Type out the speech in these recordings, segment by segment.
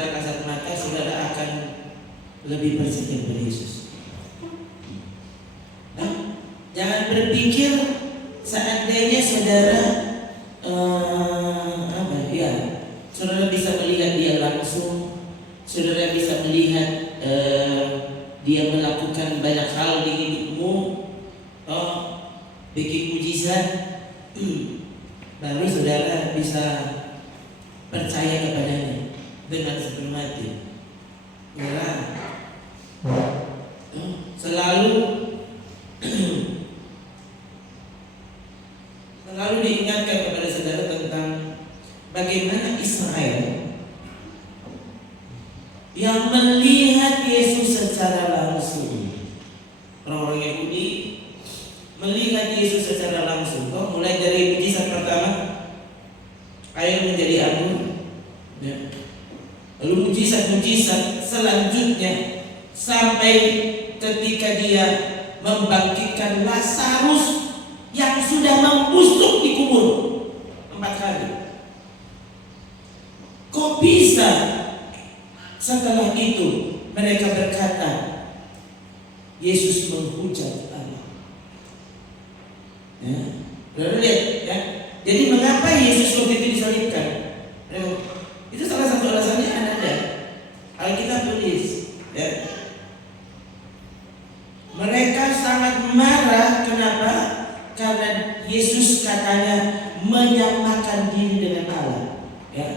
secara kasat mata saudara akan lebih bersih daripada Yesus. Nah, jangan berpikir seandainya saudara saudara bisa melihat dia langsung, saudara bisa melihat dia melakukan banyak hal di hidupmu, bikin mujizat, baru saudara bisa percaya kepadanya dengan sepenuh hati. Selalu diingatkan kepada saudara tentang bagaimana Israel yang melihat Yesus secara langsung. Orang-orang Yahudi melihat Yesus secara langsung. Mulai dari mujizat pertama, air menjadi anggur, lalu mujizat-mujizat selanjutnya sampai ketika dia membangkitkan Lazarus yang sudah membusuk di kubur 4 kali. Kok bisa setelah itu mereka berkata Yesus menghujat Allah? Lihat ya. Jadi mengapa Yesus waktu itu disalibkan? Itu salah satu alasannya ada. Alkitab tulis ya. Mereka sangat marah. Kenapa? Karena Yesus katanya menyamakan diri dengan Allah ya.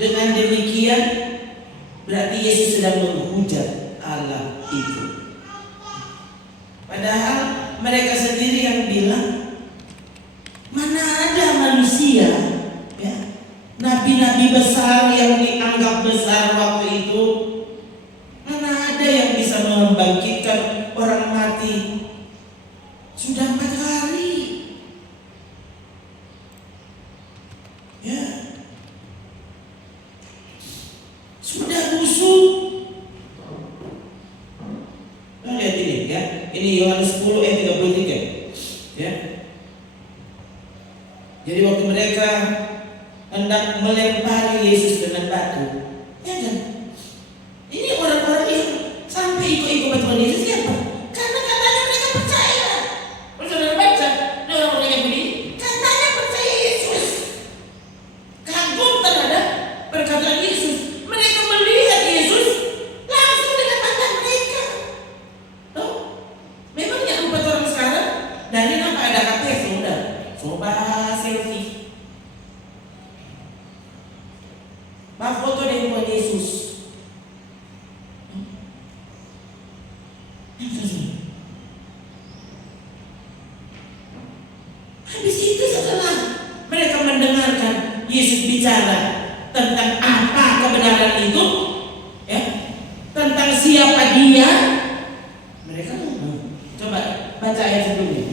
Dengan demikian berarti Yesus sedang menghujat Allah itu. Padahal mereka sendiri yang bilang, mana ada manusia ya, nabi-nabi besar yang dianggap besar waktu itu, mana ada yang bisa membangkitkan orang mati? Sudah 4 kali ya, sudah busuk. Lihat ini ya, ini Yohanes 10 ayat 33 ya. Jadi waktu mereka hendak melempari Yesus dengan batu, ya kan? Ini orang-orang yang sampai ikut-ikut batuan Yesus siapa? Karena katanya mereka percaya. Saudara baca, orang-orang yang begini katanya percaya Yesus, kagum terhadap perkataan Yesus. Mereka melihat Yesus langsung dengan mata mereka. Memangnya 4 orang sekarang dari apa ada KTP sudah? Coba selfie. Foto dengan Yesus. Habis itu setelah mereka mendengarkan Yesus bicara tentang apa kebenaran itu, ya, tentang siapa Dia, mereka coba baca ayat sebelumnya.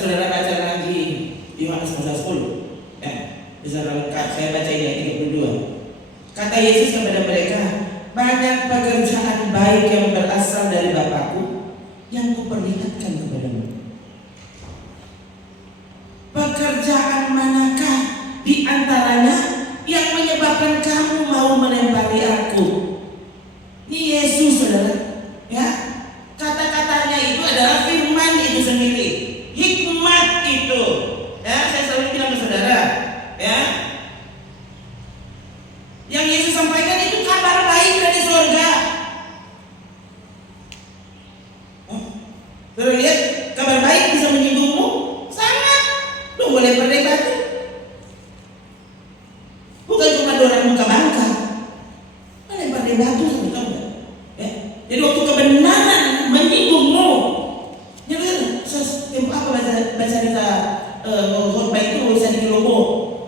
Saudara baca lagi Yohanes pasal 10 ya, bisa lengkap. Saya baca ini ayat 32. Kata Yesus kepada mereka, banyak pekerjaan baik yang berasal dari Bapakku yang kuperlihatkan kepadamu. Pekerjaan manakah di antaranya yang menyebabkan kamu mau melempari aku? Ini Yesus, saudara ya. Kata-katanya itu adalah firman itu sendiri, hikmat itu ya. Saya selalu bilang ke saudara ya, yang Yesus sampaikan itu kabar baik dari surga. Saudara lihat, kabar baik bisa menyinggungmu sangat. Lu boleh berdebat, bukan cuma orang muka bangka, lempar batu sama kamu ya. Jadi waktu kebenaran menyinggungmu, ya kan? Apa bahasa kita khotbah itu bisa dikilobo.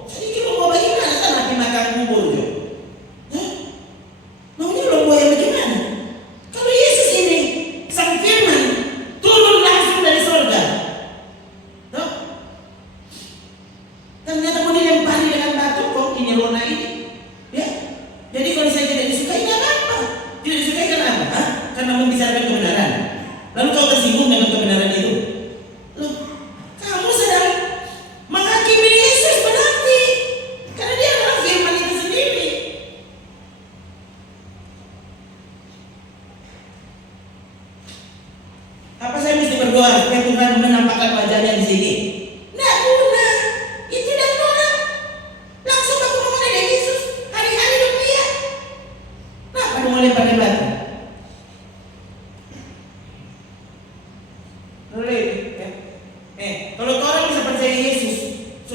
Jadi kilobo bagaimana? Kan nabi makan bubur juga. Maunya lomba yang bagaimana? Kalau Yesus ini sang firman turun langsung dari surga, ternyata mau dilempari dengan batu, kok ini lona ini ya. Jadi kalau saya tidak disukai, nggak apa-apa. Tidak disukai karena apa? Karena membicarakan kebenaran. Lalu kau tersinggung dengan kebenaran itu. Loh, kamu sedang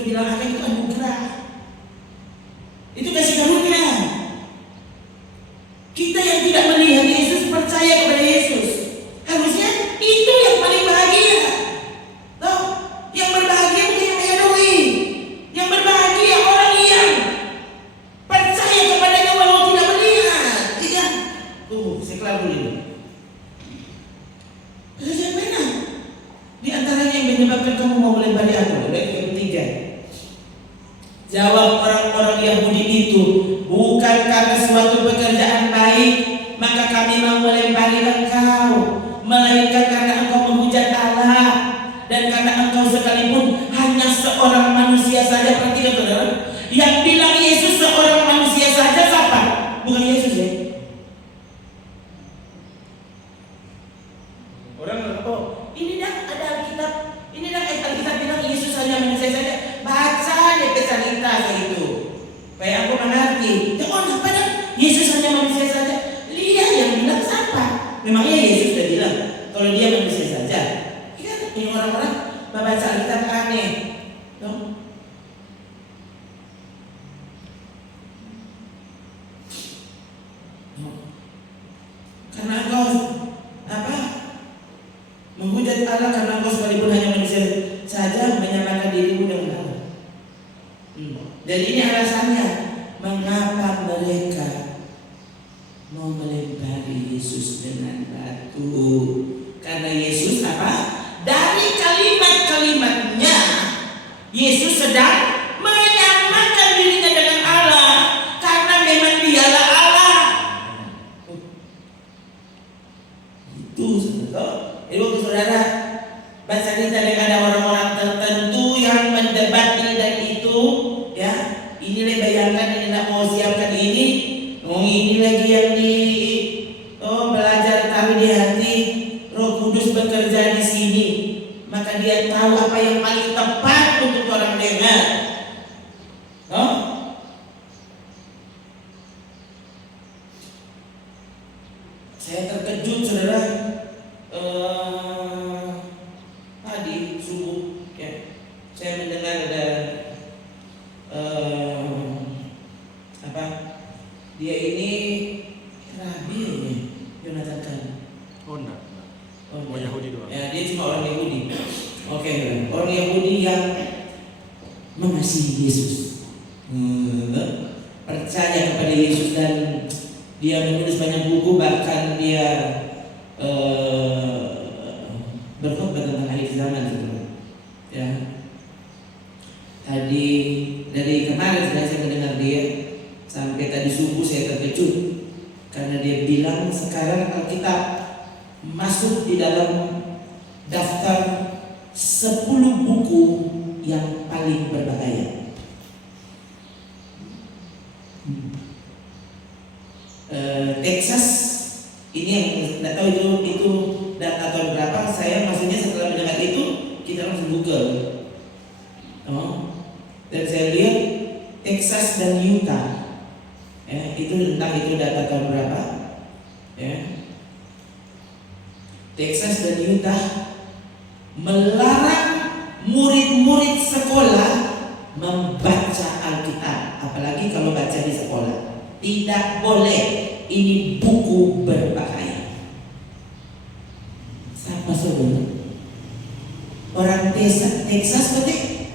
bilang akan itu anugerah. Itu kasih karunia. Kita yang tidak melihat Yesus percaya kepada Yesus. Harusnya itu yang paling bahagia. Tahu? Yang berbahagia bukan yang punya duit. Yang berbahagia orang yang percaya kepadanya walau tidak melihat. Iya. Saya kelar dulu. Kerjaan mana? Di antaranya yang menyebabkan kamu mau melempari aku. Yang ketiga. Jawab orang-orang Yahudi itu, bukan karena suatu pekerjaan baik maka kami mau melempari engkau, melainkan karena engkau menghujat Allah dan karena engkau sekalipun hanya seorang manusia saja. Perhatikan saudara, yang bilang Yesus seorang manusia saja siapa? Bukan Yesus ya. Orang oh ini dah ada Alkitab, ini dah Alkitab bilang Yesus hanya manusia saja. Baca deh cerita itu, supaya aku mengerti. Ya oh pada Yesus hanya manusia saja. Lihat yang bilang siapa? Memangnya Yesus sudah bilang kalau dia manusia saja? Ini orang-orang membaca Alkitab aneh, dong. Karena engkau menghujat Allah, karena engkau sekalipun hanya manusia saja menyamakan dirimu dengan Allah. Jadi ini alasannya mengapa mereka mau melempari Yesus dengan batu. Karena Yesus apa? Dari kalimat-kalimatnya Yesus sedang menyamakan dirinya dengan Allah, karena memang dialah Allah. Itu saudara. Jadi waktu saudara baca cerita dengan ada orang-orang tertentu yang mendebat ini dan itu, ya, ini bayangkan ini nak mau siapkan ini, ini lagi yang belajar tahu di hati, Roh Kudus bekerja di sini, maka dia tahu apa yang paling tepat untuk orang dengar. Saya terkejut saudara. Tadi subuh ya, saya mendengar ada dia ini Rabi ya, Jonathan kan? Oh enggak. Orang Yahudi doang. Ya dia cuma orang Yahudi. Oke, orang Yahudi yang mengasihi Yesus, percaya kepada Yesus dan dia menulis banyak buku, bahkan dia berkhotbah tentang akhir zaman gitu. Ya. Tadi dari kemarin saya mendengar dia sampai tadi subuh saya terkejut karena dia bilang sekarang Alkitab masuk di dalam daftar 10 buku yang paling berbahaya. Texas ini yang tidak tahu itu data tahun berapa. Saya maksudnya setelah mendengar itu kita langsung Google, dan saya lihat Texas dan Utah, ya, itu tentang itu data tahun berapa, ya. Texas dan Utah melarang murid-murid sekolah membaca Alkitab, apalagi kalau baca di sekolah. Tidak boleh, ini buku berbahaya. Siapa saudara? Orang Texas kotek?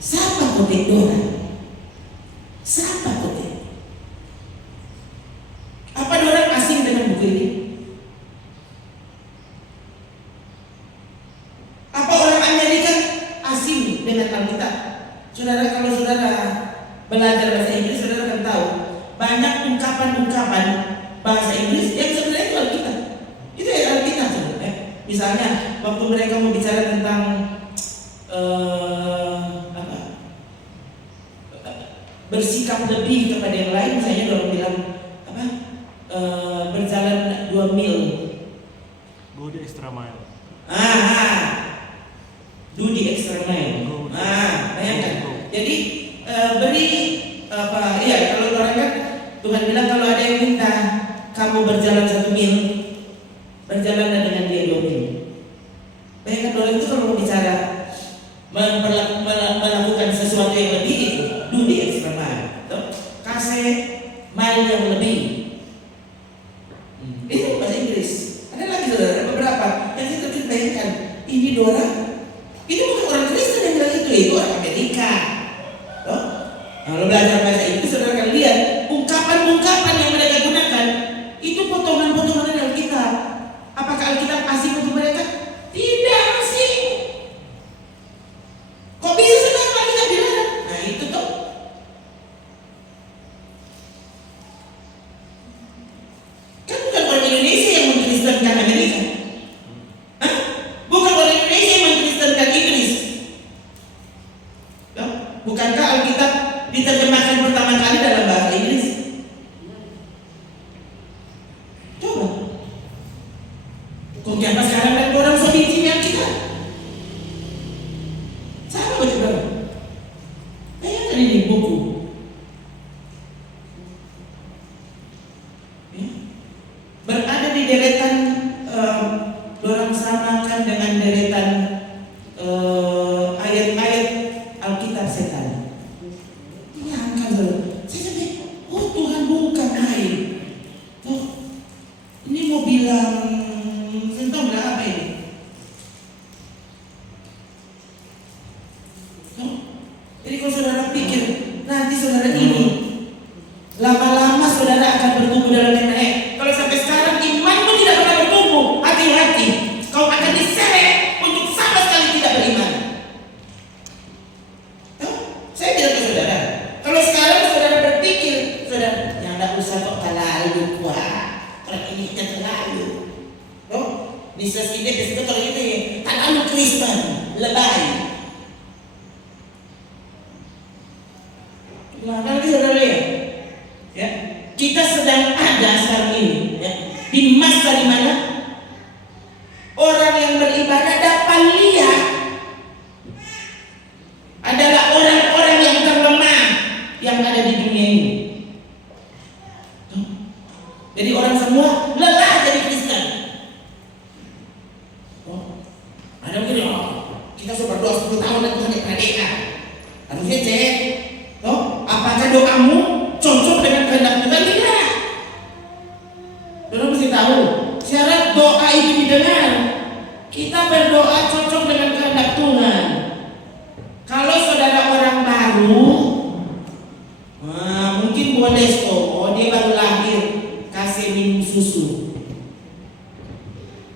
Siapa kotek Dora? Siapa kotek? Apa Dora asing dengan buku ini? Apa orang Amerika asing dengan Alkitab? Saudara, kalau saudara belajar bahasa Inggris, saudara akan tahu banyak ungkapan-ungkapan bahasa Inggris yang sebenarnya itu Alkitab. Itu ya Alkitab sebenarnya. Misalnya waktu mereka mau bicara tentang bersikap lebih kepada yang lain, misalnya orang bilang berjalan 2 mil, go the extra mile. Do the extra mile. Bayangkan. Jadi beri kalau orang kan Tuhan bilang kalau ada yang minta kamu berjalan 1 mil, berjalanlah dengan dia 2 mil. Bayangkan orang itu kalau mau bicara melakukan sesuatu sesuatu yang lebih itu, do the extra mile. Kasih mile yang lebih. Itu bahasa Inggris. Ada lagi saudara, beberapa yang kita bayangkan. Ini Dora, ini bukan orang Kristen yang bilang itu orang Amerika. Kalau belajar bahasa Inggris, saudara akan lihat ungkapan-ungkapan yang mereka gunakan itu potongan-potongan dari Alkitab. Apakah Alkitab asing untuk mereka? Tidak asing. Kok bisa saudara Alkitab dilarang? Nah itu tuh. Kan bukan orang Indonesia yang mengkristenkan Amerika. Hah? Bukan orang Indonesia yang mengkristenkan Inggris. Bukankah Alkitab diterjemahkan pertama kali dalam bahasa Inggris? Coba. Kok kenapa sekarang kan orang so benci Alkitab? Sama baca berapa? Bayangkan ini buku. Ya. Berada di deretan orang samakan dengan deretan ayat-ayat Alkitab setan. Saya sampai, oh Tuhan bukan main. Oh, ini mau bilang, saya tahu bilang apa ini? Oh, jadi kalau saudara pikir nanti saudara ini lama-lama saudara akan bertumbuh dalam iman. Kalau sampai sekarang imanmu tidak pernah bertumbuh, hati-hati, kau akan diseret untuk sama sekali tidak beriman. Saya bilang ke saudara, kalau sekarang saudara berpikir, saudara yang tidak usah kok terlalu kuat, orang ini kan terlalu, bisa sini besok kalau itu ya terlalu Kristen, lebay. Nah, kalau saudara lihat, ya, kita sedang ada sekarang ini, ya, di masa di mana orang yang beribadah dapat lihat adalah orang-orang yang terlemah yang ada di dunia ini. Jadi orang semua lelah jadi Kristen. Ada mungkin kita sudah berdoa 10 tahun dan Tuhan yang merdeka. Harusnya cek, apakah doamu cocok dengan kehendak Tuhan? Tidak. Saudara mesti tahu, syarat doa itu didengar. Kita berdoa cocok dengan kehendak Tuhan. Kalau saudara orang baru, mungkin boleh dia baru lahir, kasih minum susu.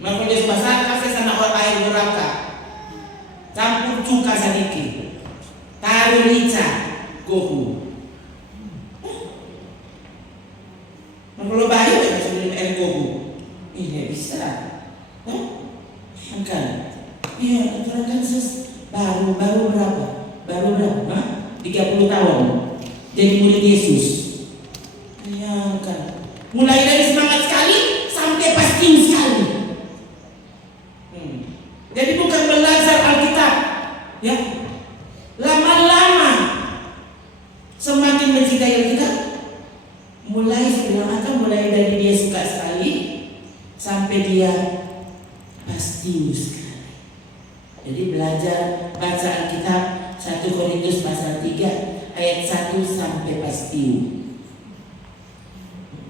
Maka dia pasal kasih sana orang air neraka, campur cuka sedikit, taruh rica, gohu. Maka kalau bayi kasih minum air gohu, ini bisa, kan? Iya, terangkan baru berapa? Baru berapa? 30 tahun jadi murid Yesus. Bayangkan, mulai dari semangat sekali sampai pasti sekali. Jadi bukan belajar Alkitab, ya. Lama-lama semakin mencintai Alkitab, mulai dari dia suka sekali sampai dia pasti sekali. Jadi belajar baca Alkitab 1 Korintus pasal 3 ayat 1 sampai pastiu.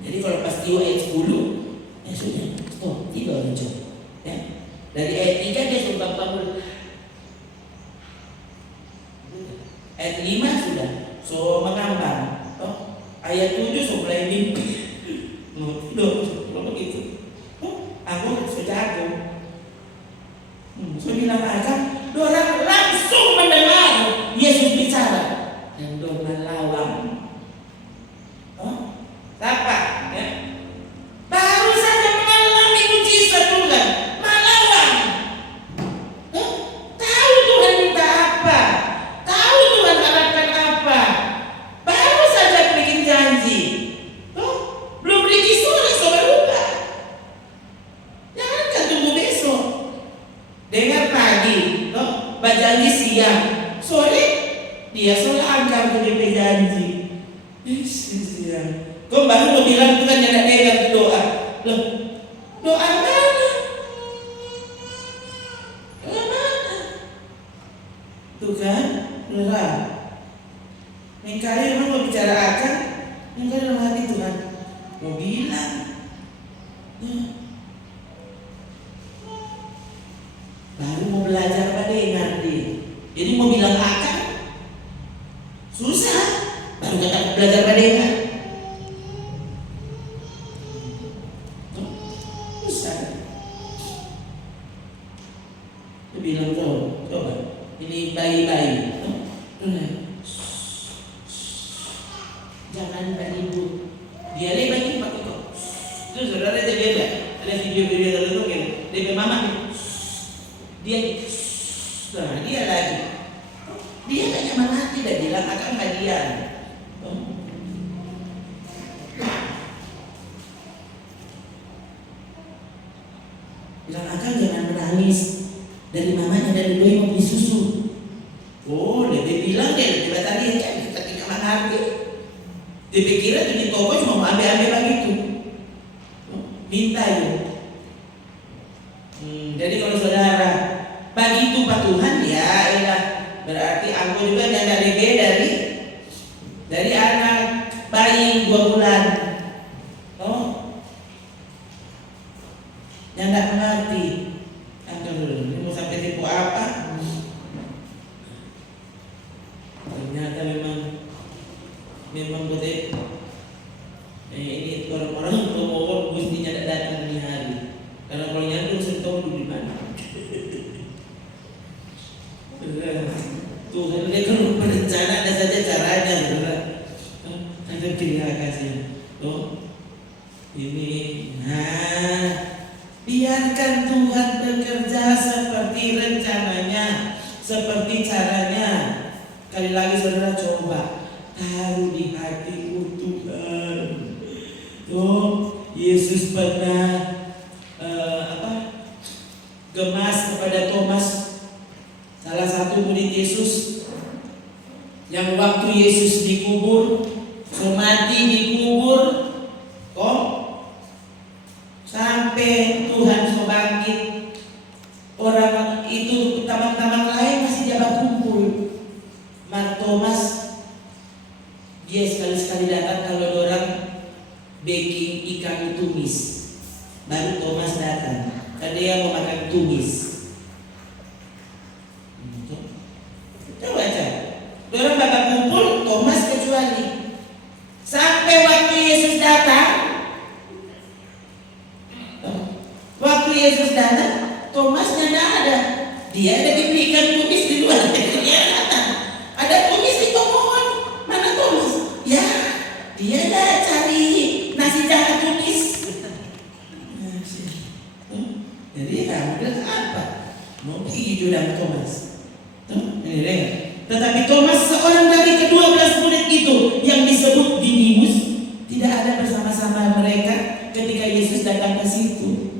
Jadi kalau pastiu ayat 10, ya sudah, stop, tidak lanjut. Ya. Dari ayat 3 dia sudah bangun. Ayat 5 sudah, so mengambang. Ayat 7 so mulai mimpi. Kalau begitu, aku sudah jago. So bilang aja, orang langsung mendengar Yesus bicara dan dorang melawan. Siapa? Ya? Baru saja mengalami mujizat Tuhan, melawan. Tahu Tuhan minta apa, tahu Tuhan harapkan apa, baru saja bikin janji. Belum pergi sore so berubah. Jangan tunggu besok. Dengar pagi, berjanji siang, sore dia selangkah ke DP janji. Siang. Kau baru mau bilang Tuhan jangan dengar doa. Loh, doa mana? Doa mana? Tuh kan, beneran. Mengkari memang mau bicara akan, mengkari dalam hati Tuhan mau bilang. Baru mau belajar pada ngerti. Jadi mau bilang akan susah. Baru kata belajar pada ngerti. Susah. Dia bilang coba ini bayi-bayi. Jangan bagi ibu. Dia lagi bagi pakai kok. Terus saudara jadi ada video tertentu kan. Dia mama dia dia lagi. Dia tak nyaman hati dan bilang akan bagian. Bilang akan jangan menangis. Dari mamanya dari doi mau beli susu. Oh, dia bilang dia tiba tadi kan kita tidak mengerti. Dia pikir itu di toko cuma mau ambil begitu. Minta ya. Jadi kalau saudara bagi itu Pak Tuhan ya, elah berarti aku juga tidak lebih dari anak bayi 2 bulan. Oh, yang tidak mengerti. Ini mau sampai tipu apa? Ternyata memang betul. Ini orang-orang tua mestinya tidak datang di hari. Karena kalau nyandung sentuh dulu di mana? Tuhan dia kan berencana ada saja caranya. Ada terima kasih. Ini, biarkan Tuhan bekerja seperti rencananya, seperti caranya. Kali lagi saudara coba taruh di hatimu Tuhan. Yesus pernah gemas kepada Thomas, salah satu murid Yesus, yang waktu Yesus dikubur, mati dikubur, sampai Tuhan bangkit, orang itu teman-teman lain masih jabat kumpul. Mak Thomas dia sekali-sekali datang kalau orang baking ikan tumis, baru Thomas datang. Karena dia mau makan tumis. Coba aja. Orang bakal kumpul, Thomas kecuali. Sampai waktu Yesus datang, Thomasnya tidak ada. Dia ada diberikan tumis di luar. Dia datang. Ada tumis di tokoan. Mana Thomas? Ya, dia dah cari nasi jahat tumis. Jadi ambil apa? Mau pergi jurang Thomas. Ini deh. Tetapi Thomas, seorang dari ke-12 murid itu yang disebut Didimus, tidak ada bersama-sama mereka ketika Yesus datang ke situ.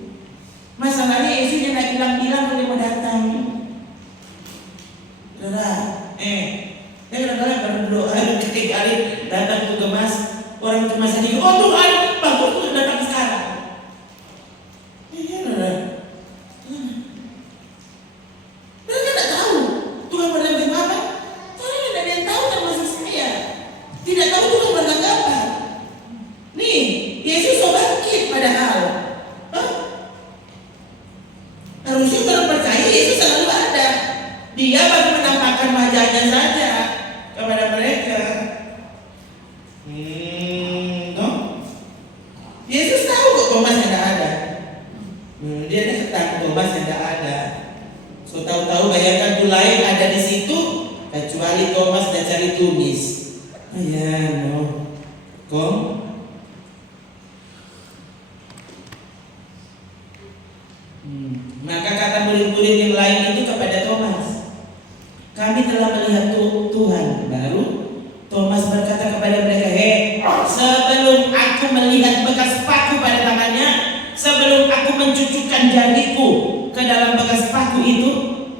Masalahnya Yesus yang tidak bilang-bilang boleh mau datang. Dia kadang-kadang berdoa ketika kali datang ke gemas, orang gemas tadi, oh Tuhan, bagus Tuhan datang sekarang. Mereka tidak tahu Tuhan berdagang apa. Karena tidak ada yang tahu termasuk saya. Tidak tahu Tuhan berdagang apa. Nih, Yesus bangkit padahal. Harusnya orang percaya Yesus selalu ada. Dia baru menampakkan wajahnya saja kepada mereka. Yesus tahu kok Thomas tidak ada. Dia tahu Thomas tidak ada. So tahu-tahu bayangkan tuh lain ada di situ, kecuali Thomas dan cari tumis. Maka kata murid-murid yang lain itu kepada Thomas, kami telah melihat Tuhan. Baru Thomas berkata kepada mereka, sebelum aku melihat bekas paku pada tangannya, sebelum aku mencucukkan jariku ke dalam bekas paku itu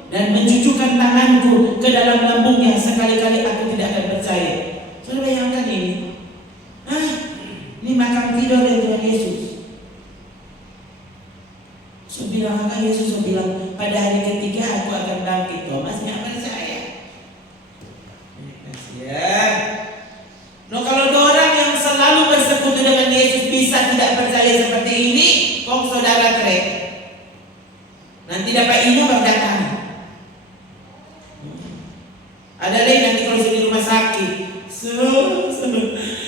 dan mencucukkan tanganku ke dalam lambungnya, sekali-kali aku tidak akan percaya. Sudah bayangkan ini? Ini makam tidur dari Tuhan Yesus. Maka Yesus bilang, pada hari ketiga aku akan bangkit. Thomas nggak percaya. Kasihan. sakit.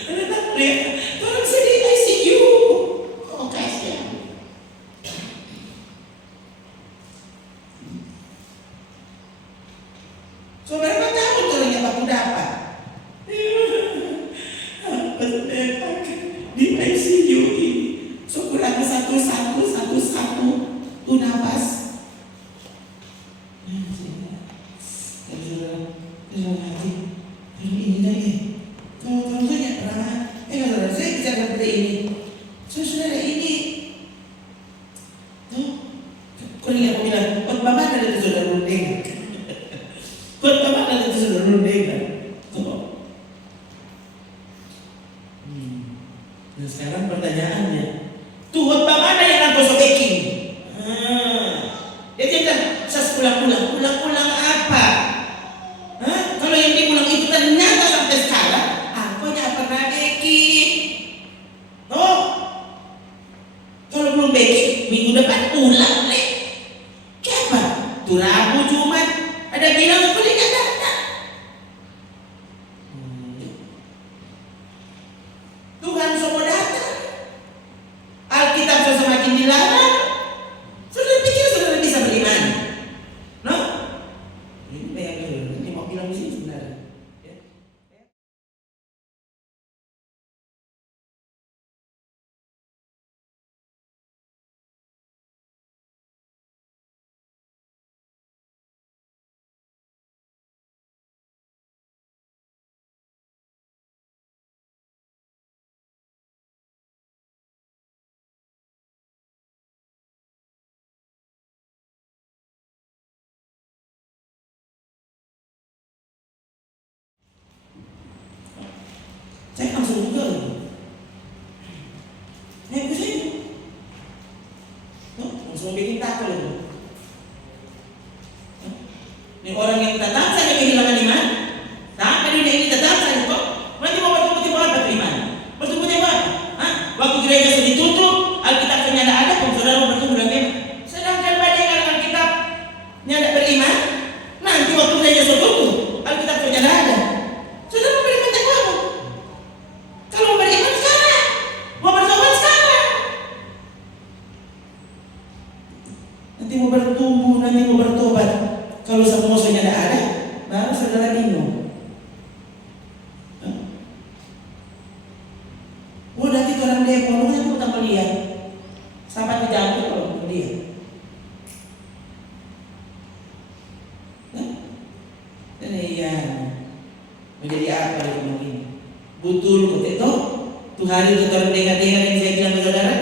Ada tak teriak, tolong saya di ICU. Oh kasihan. Saudara berapa tahun tolong yang aku dapat? Di ICU ini. Syukur aku satu tuh nafas. Nah sekarang pertanyaannya, Tuhan bagaimana yang aku sobekin? Dia bilang, saya pulang apa? Kalau yang diulang itu ternyata sampai sekarang, aku tidak pernah bikin. Oh, kalau belum bikin, minggu depan ulang nih. Siapa? Tuh Rabu Jumat, ada bilang boleh nggak datang? Tuhan semua datang. Alkitab sudah semakin dilarang. Saudara pikir saudara bisa beriman? No? Ini bayangkan, ini mau bilang di sini sebenarnya. Ya. Saya langsung buka loh. Saya langsung bikin takut loh. Ini orang yang tetap saja kehilangan iman, sampai dunia ini tetap saja kok. Nanti mau bertemu apa iman? Bertemu apa? Waktu gereja sudah ditutup, Alkitabnya tidak ada, pun saudara mau bertemu dengan iman. Sedangkan bandingkan Alkitabnya tidak beriman, nanti waktu gereja sudah tutup, Alkitabnya tidak ada. Saudara mau beriman tak apa? Kalau beriman sekarang, mau bertobat sekarang. Nanti mau bertumbuh, nanti mau bertobat. Kalau semua sudah tidak ada, baru saudara bingung. Oh nanti orang dia ngomongnya aku tak melihat. Sampai dijawab kalau dia. Iya. Menjadi apa di rumah ini? Betul kok itu? Tuh hari itu orang dengar-dengar yang saya bilang ke saudara,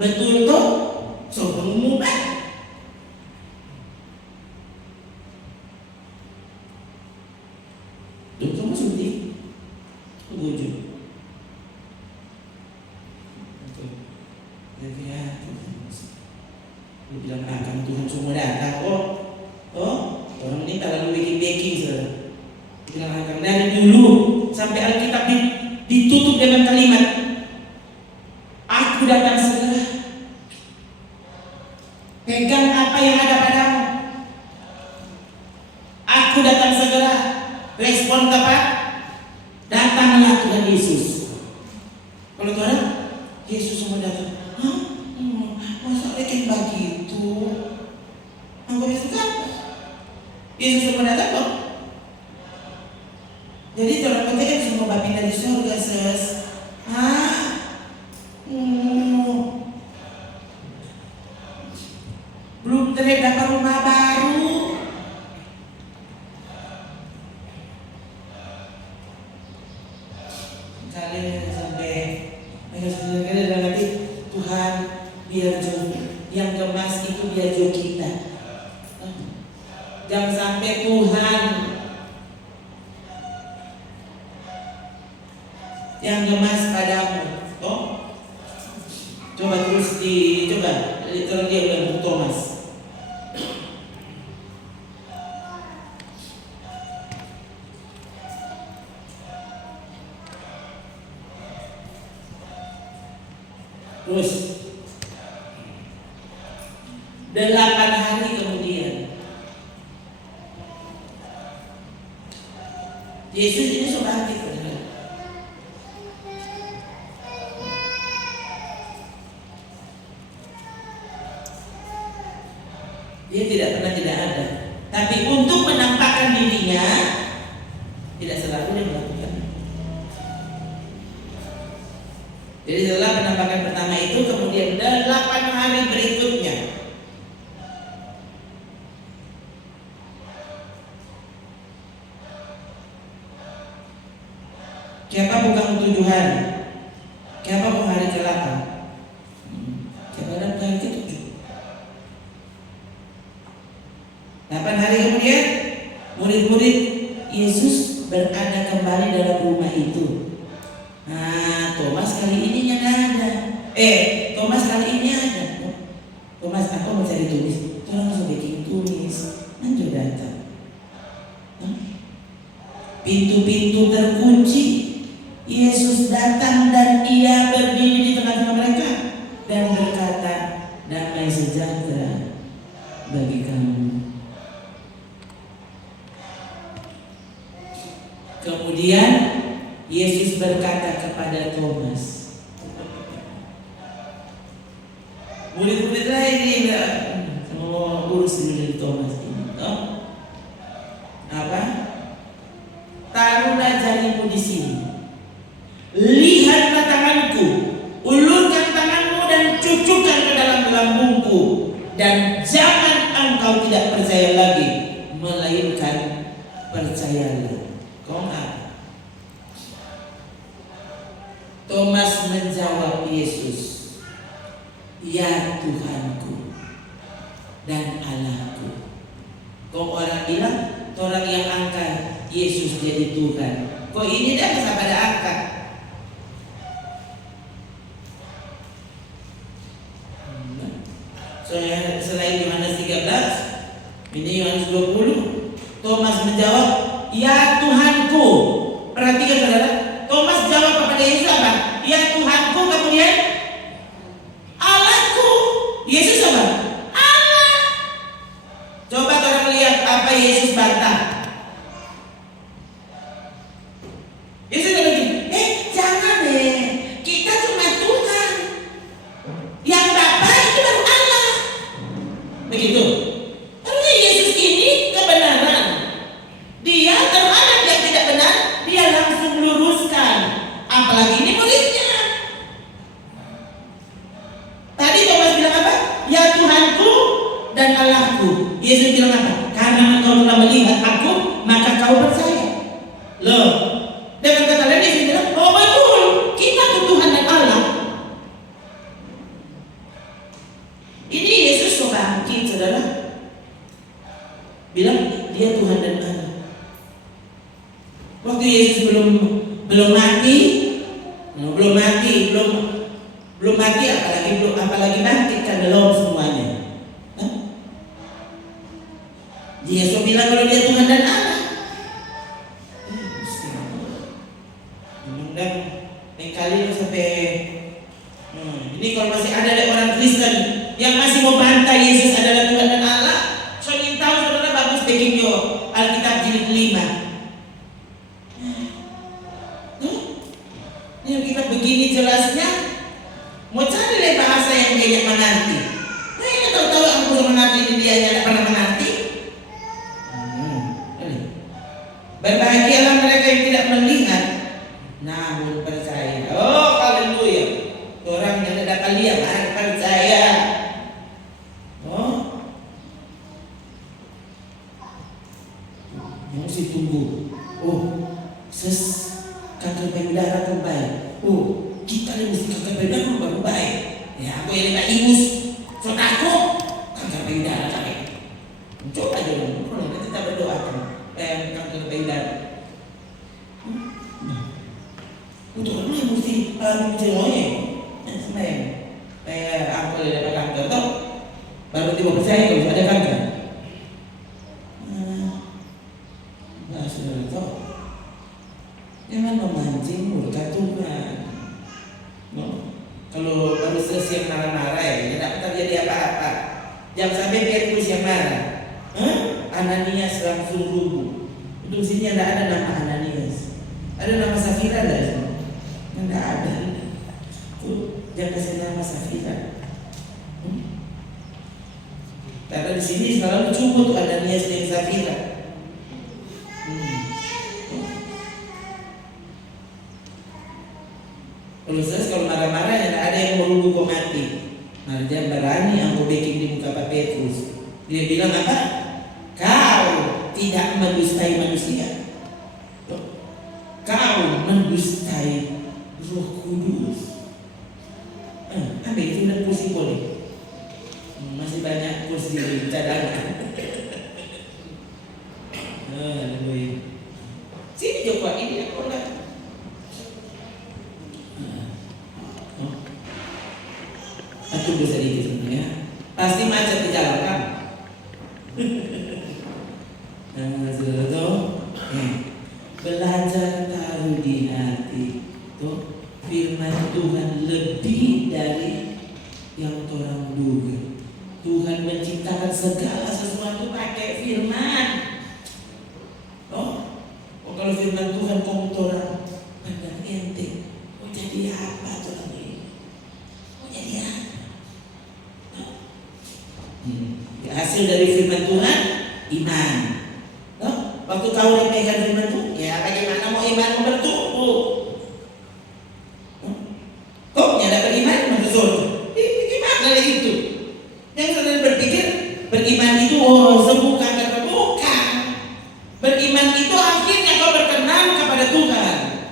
betul toh? So pengumuman. Tuh kamu suntik, tujuh. Jadi ya, dia bilang akan Tuhan semua datang kok. Oh, orang ini tak lalu bikin saudara. Dia bilang akan dari dulu sampai Alkitab ditutup dengan kalimat, aku datang segera. Pegang apa yang ada padamu. Aku datang segera. Respon tepat, datanglah Tuhan Yesus. Kalau Tuhan, Yesus semua datang. Hah? Masa kayak begitu? Anggap Yesus apa? Yesus semua datang kok. Jadi Tuhan kan semua babi dari surga ses. Belum terdapat rumah baru. Kalian sampai kalian nanti Tuhan biar jauh yang gemas itu biar jauh kita. Jangan sampai Tuhan yang gemas padamu. Oh, coba terus coba kalau dia bilang Thomas. Terus 8 hari kemudian Yesus ini so bangkit, saudara. Dia tidak pernah tidak ada. Tapi untuk menampakkan dirinya, tidak selalu dia melakukan. Jadi setelah penampakan pertama itu, kemudian 8 hari berikutnya, siapa bukan 7 hari? Siapa bukan hari ke-8? Siapa dalam hari ke-7? 8 hari kemudian, murid-murid Yesus berada kembali dalam rumah itu. Nah, Thomas kali ini nggak ada. Thomas kali ini ada. Thomas, aku mau cari tulis. Tolong saya bikin tulis. Nanti datang. Pintu-pintu terkunci. Yesus datang dan ia berdiri di tengah-tengah mereka dan berkata, damai sejahtera bagi kamu. Kemudian Yesus berkata kepada Thomas, murid-murid lain ini mau urus dulu Thomas ini, apa? Taruhlah jarimu di sini, lihatlah tanganku, ulurkan tanganmu dan cucukkan ke dalam lambungku, dan jangan engkau tidak percaya lagi, melainkan percayalah. Kau apa? Thomas menjawab Yesus, ya Tuhanku dan Allahku. Kau orang bilang, orang yang angkat Yesus jadi Tuhan. Kok ini dah masa pada angkat? Selain Yohanes 13, ini Yohanes 20, Thomas menjawab, ya Tuhanku. Perhatikan saudara, Thomas jawab kepada Yesus apa? Ya Tuhanku, kemudian Allahku. Yesus apa? Allah. Coba orang lihat apa Yesus bantah. Yesus bilang gini, jangan kita cuma Tuhan. Yang Bapa itu baru Allah. Begitu. Karena Yesus ini kebenaran. Dia terhadap yang tidak benar, dia langsung luruskan. Apalagi ini muridnya. Tadi Thomas bilang apa? Ya Tuhanku dan Allahku. Yesus bilang apa? Karena engkau telah melihat aku, maka kau percaya. Loh, dengan kata lain Yesus bilang, oh betul, kita itu Tuhan dan Allah. Ini Yesus so bangkit, saudara. Bilang dia Tuhan dan Allah. Waktu Yesus belum mati, apalagi bangkit kan belum semuanya. Dia so bilang kalau dia Tuhan dan Allah. Dan lain kali sampai ini kalau masih ada orang Kristen yang masih mau bantah Yesus adalah Tuhan dan Allah, so ingin tahu saudara, bagus bikin yo Alkitab jilid 5. Ini kita begini jelasnya, mau cari deh bahasa yang dia mengerti. Nah ini tahu-tahu aku belum mengerti, ini dia tidak pernah mengerti. Berbahagialah mereka yang tidak melihat namun percaya. Oh haleluya. Orang yang tidak dapat lihat percaya. Oh, yang mesti tunggu. Oh, kanker payudara tuh baik. Oh, kita ini mesti kanker payudara baru baik. Ya, aku yang tak ingus, so takut kanker payudara sakit. Coba dulu, kita berdoa kanker payudara. Untuk apa yang mesti mencelonya? Sebenarnya, kayak aku yang dapat kanker tuh baru tiba percaya kalau ada kanker. Nah, saudara tahu. Jangan memancing murka Tuhan. No? Kalau baru selesai marah-marah tidak terjadi apa-apa. Jangan sampai biar terus yang marah. Ananias langsung rubuh. Itu sini tidak ada nama Ananias. Ada nama Safira enggak? Enggak ada. Jangan kasih nama Safira. Karena di sini selalu cukup ada Nias dan Safira. Kalau marah-marah ya ada yang merunggu kau mati. Nah, dia berani aku bikin di muka Pak Petrus. Dia bilang apa? Kau tidak mendustai manusia. Kau mendustai Roh Kudus. Ambil itu dan kursi boleh. Masih banyak kursi di cadangan. Sini coba ini aku nak. Tunggu sedikit ya. Pasti macet di jalan kan? Belajar taruh di hati. Tuh firman Tuhan lebih dari yang orang duga. Tuhan menciptakan segala sesuatu pakai firman. Kalau firman Tuhan kamu orang pandang ente, mau jadi apa orang ini? Mau jadi apa? Hasil dari firman Tuhan iman. Waktu kau memegang firman Tuhan, ya bagaimana mau imanmu bertumbuh? Kok tidak dapat iman masuk surga? Gimana itu? Yang saudara berpikir beriman itu sembuhkan atau bukan? Beriman itu akhirnya kau berkenan kepada Tuhan.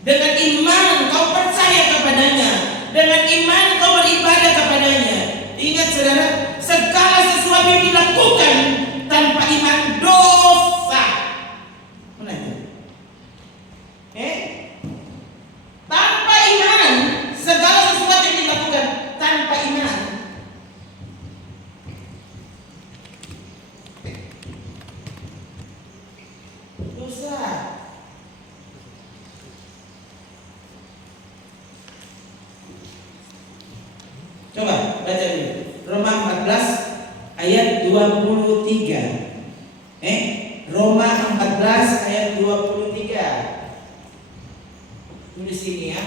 Dengan iman kau percaya kepadanya. Dengan iman kau beribadah kepadanya. Ingat saudara, segala sesuatu yang dilakukan tanpa iman dosa. Mana itu? Tanpa iman, segala sesuatu yang dilakukan tanpa iman dosa. Coba baca dulu Roma 14 ayat 23. Roma 14 ayat 23. Tulis sini ya.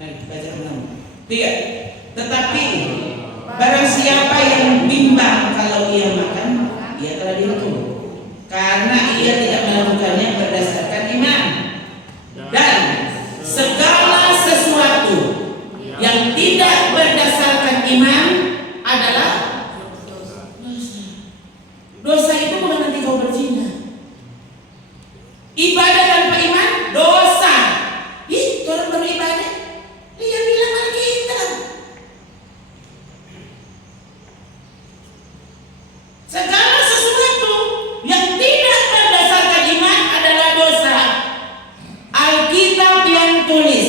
Mari baca ulang. 3. Tetapi barang siapa yang bimbang kalau ia makan, ia telah dihukum, karena ia tidak melakukannya berdasarkan iman. Dan segala sesuatu yang tidak berdasarkan iman adalah dosa. Dosa itu bukan nanti kau berzina. Ibadah tanpa iman dosa. Orang beribadah dia bilang Alkitab. Segala sesuatu yang tidak berdasarkan iman adalah dosa. Alkitab yang tulis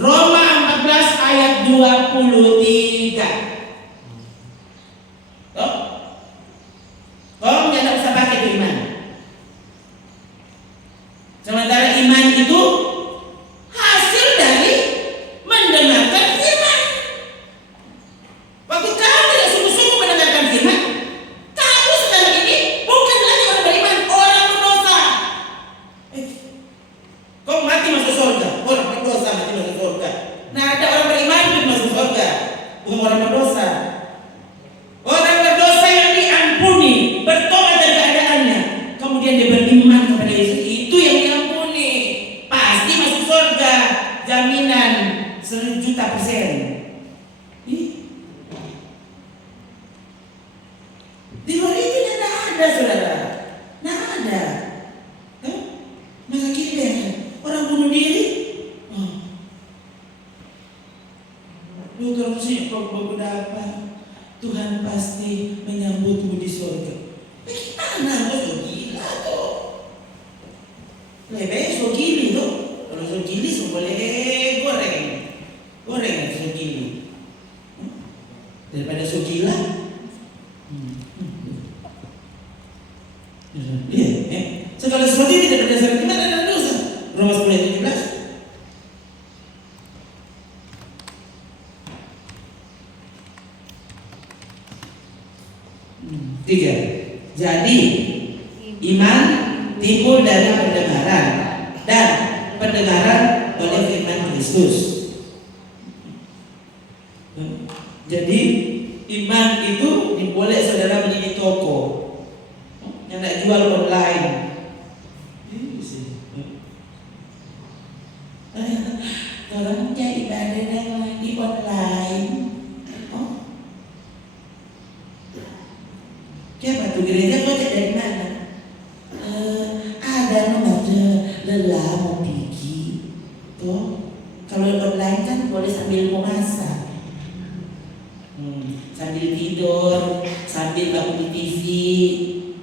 Roma 14 ayat 23. Kau tidak usah pakai itu iman. Sementara iman itu hasil dari mendengarkan firman. Waktu kau tidak sungguh-sungguh mendengarkan firman, kamu sekarang ini bukan lagi orang beriman, orang berdosa. Kau mati masuk surga, orang berdosa mati masuk surga. Nah, ada orang beriman itu masuk surga, bukan orang berdosa. Orang berdosa yang diampuni, bertobat dari keadaannya, kemudian dia beriman kepada Yesus, itu yang diampuni, pasti masuk surga, jaminan 100.000%. Di luar itu tidak ada, saudara, tidak ada. Masa kira orang bunuh diri, lu kalau sih kau berapa? Tuhan pasti menyambutmu di surga. Bagaimana? Kau so gila tuh. Lebih so gili tuh. Kalau so gili so boleh goreng. Goreng so gili. Daripada so gila. Segala sesuatu ini tidak berdasarkan iman adalah dosa. Roma 10 ayat 17. Tiga. Jadi iman timbul dari pendengaran dan pendengaran oleh firman Kristus. Jadi iman itu boleh saudara beli di toko, yang nak jual online. Orang jadi ibadah yang lagi online. Siapa tuh gereja kau cek dari mana? Ada nomor lelah mau pergi. Tuh, kalau online kan boleh sambil memasak, sambil tidur, sambil bangun di TV,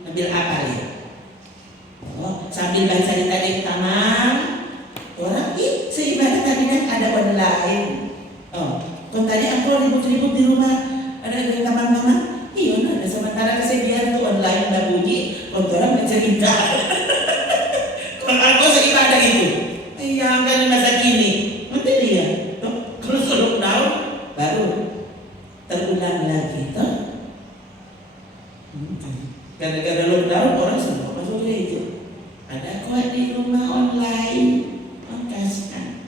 sambil apa ya? Sambil baca di tadi taman. Orang seibadah tadi kan ada online. Kalau tadi aku ribut-ribut di rumah ada teman-teman. Iya, ada sementara kesedihan tuh online udah bunyi, orang bercerita. Kalau aku seibadah itu, yang kan masa kini, nanti dia. Kalau sudah lockdown, baru terulang lagi, toh. Gara-gara lockdown orang semua masuk gereja. Ada kuat di rumah online, makasih.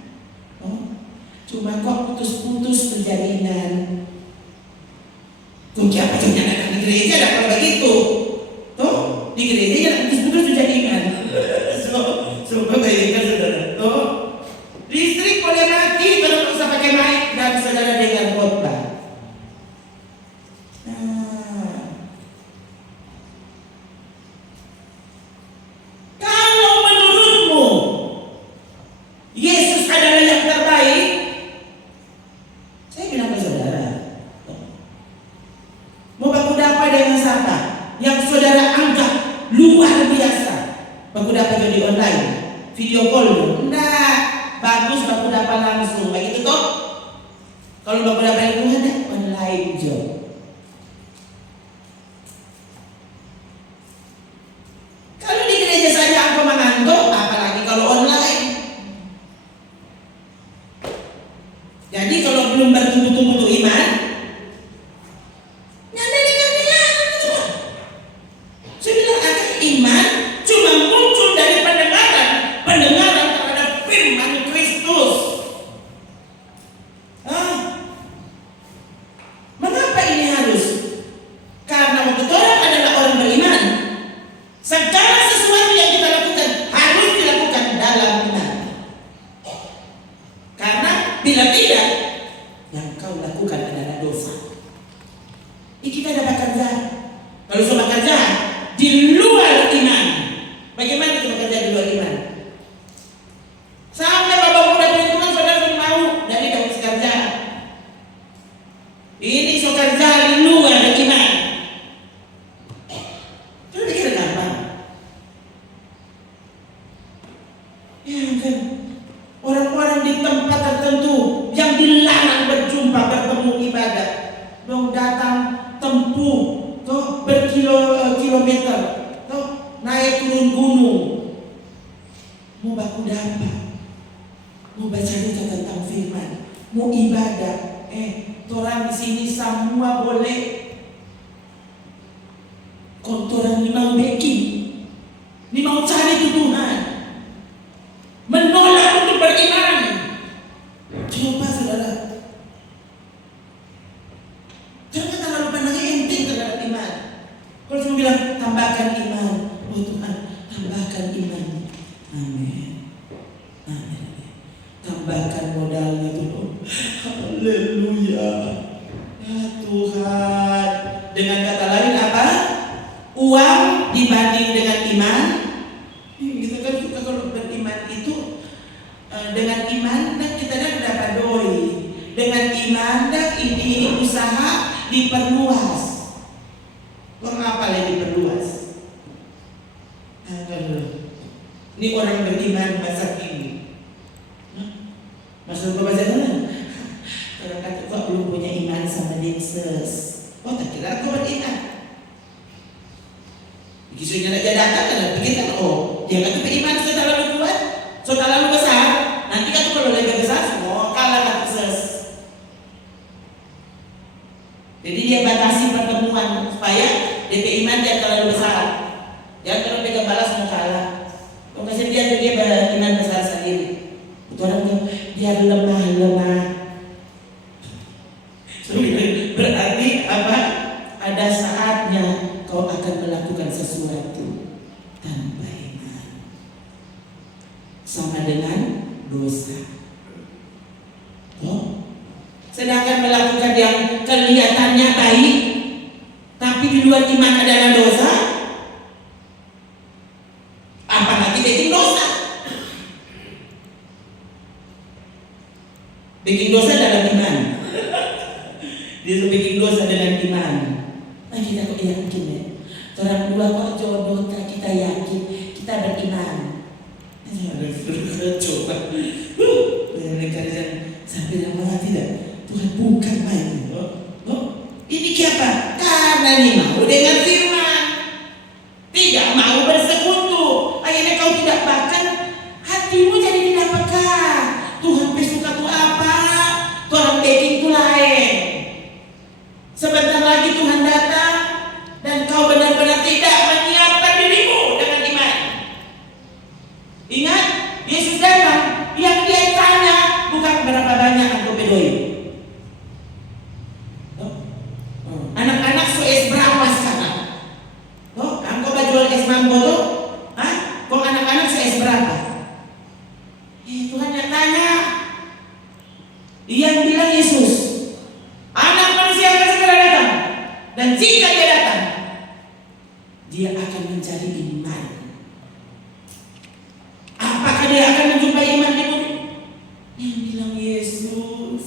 Cuma kok putus-putus berjaringan. Tuh siapa yang anak di gereja ada kalau begitu. Tuh di gereja yang putus-putus berjaringan. So bayangkan saudara. Tuh listrik boleh mati kalau nggak usah pakai mic dan saudara dengar khotbah. Kalau menurutmu Yesus adalah yang terbaik, saya bilang ke saudara, mau baku dapat dengan siapa yang saudara anggap luar biasa? Baku dapat jadi online, video call, enggak bagus baku dapat langsung, kayak gitu toh. Kalau baku dapat itu ada online job. Kalau di gereja saja aku mengantuk, apalagi kalau online. Jadi kalau belum bertumbuh-tumbuh tuh iman, nyanda dengan dia. Saya bilang akan iman cuma muncul dari pendengaran terhadap firman Kristus. Mengapa ini harus? Karena waktu orang adalah orang beriman, segala sesuatu yang kita lakukan harus dilakukan dalam iman. Karena bila tidak, yang kau lakukan adalah dosa. Kita dapat kerja. Kalau sudah kerja di luar iman, bagaimana kita kerja di luar iman? Sampai bapak muda perhitungan saudara mau dari dapat kerja. Ini so kerja di luar iman. Coba pikir gampang. Ya kan, orang-orang di tempat tertentu yang dilarang berjumpa bertemu ibadah, dong datang tempuh tuh berkilometer, tuh naik turun gunung, mau baku dapat, mau baca cerita tentang firman, mau ibadah. Orang di sini semua boleh. Kotoran ni mau baking, ni mau cari Tuhan, menolak untuk beriman. Coba saudara, jangan terlalu pandangnya enteng terhadap iman. Kalau cuma bilang tambahkan iman, oh Tuhan tambahkan iman, amin, amin, tambahkan modalnya Tuhan, haleluya, ya Tuhan. Dengan kata lain apa? Uang dibanding dengan iman. Kita kan suka kalau beriman itu dengan iman dan kita dah dapat doi. Dengan iman dan ini usaha diperluas. Mengapa lagi diperluas? Ini orang beriman masa kini. Masuk ke bahasa mana? Orang kata kok belum punya iman sama Yesus. Oh tak kira kau beriman. Kisahnya nak jadakan kan pikirkan, oh dia kata beriman sudah terlalu kuat, sudah terlalu besar. Nanti kan kalau lebih besar semua kalah dengan Yesus. Jadi dia batasi pertemuan supaya kenyataannya kau akan melakukan sesuatu tanpa iman. Sama dengan dosa. Oh. Sedangkan melakukan yang kelihatannya baik, tapi di luar iman adalah dosa, apalagi bikin dosa. Bikin dosa dalam iman. Dia bikin dosa dengan iman. Nah, kita kok yakin ya? Orang dua kok jodoh, kita yakin, kita beriman. Coba. Mereka sampai lama tidak. Tuhan bukan main. Ini siapa? Karena ini mau dengan firman, tidak mau bersekutu. Akhirnya kau tidak, bahkan hatimu jadi tidak peka. Tuhan suka tu apa? Tuhan bikin tu lain. Sebentar lagi Tuhan datang dan kau benar-benar tidak menyiapkan dirimu dengan iman. Ingat, Yesus datang, yang dia tanya bukan berapa banyak engkau bedoi. Anak-anak so es berapa sekarang? Engkau jual es mambo tuh? Kau anak-anak so es berapa? Tuhan yang tanya. Yang bilang Yesus, Anak manusia akan segera datang. Dan jika dia datang, dia akan mencari iman. Apakah dia akan menjumpai iman di bumi? Yang bilang Yesus.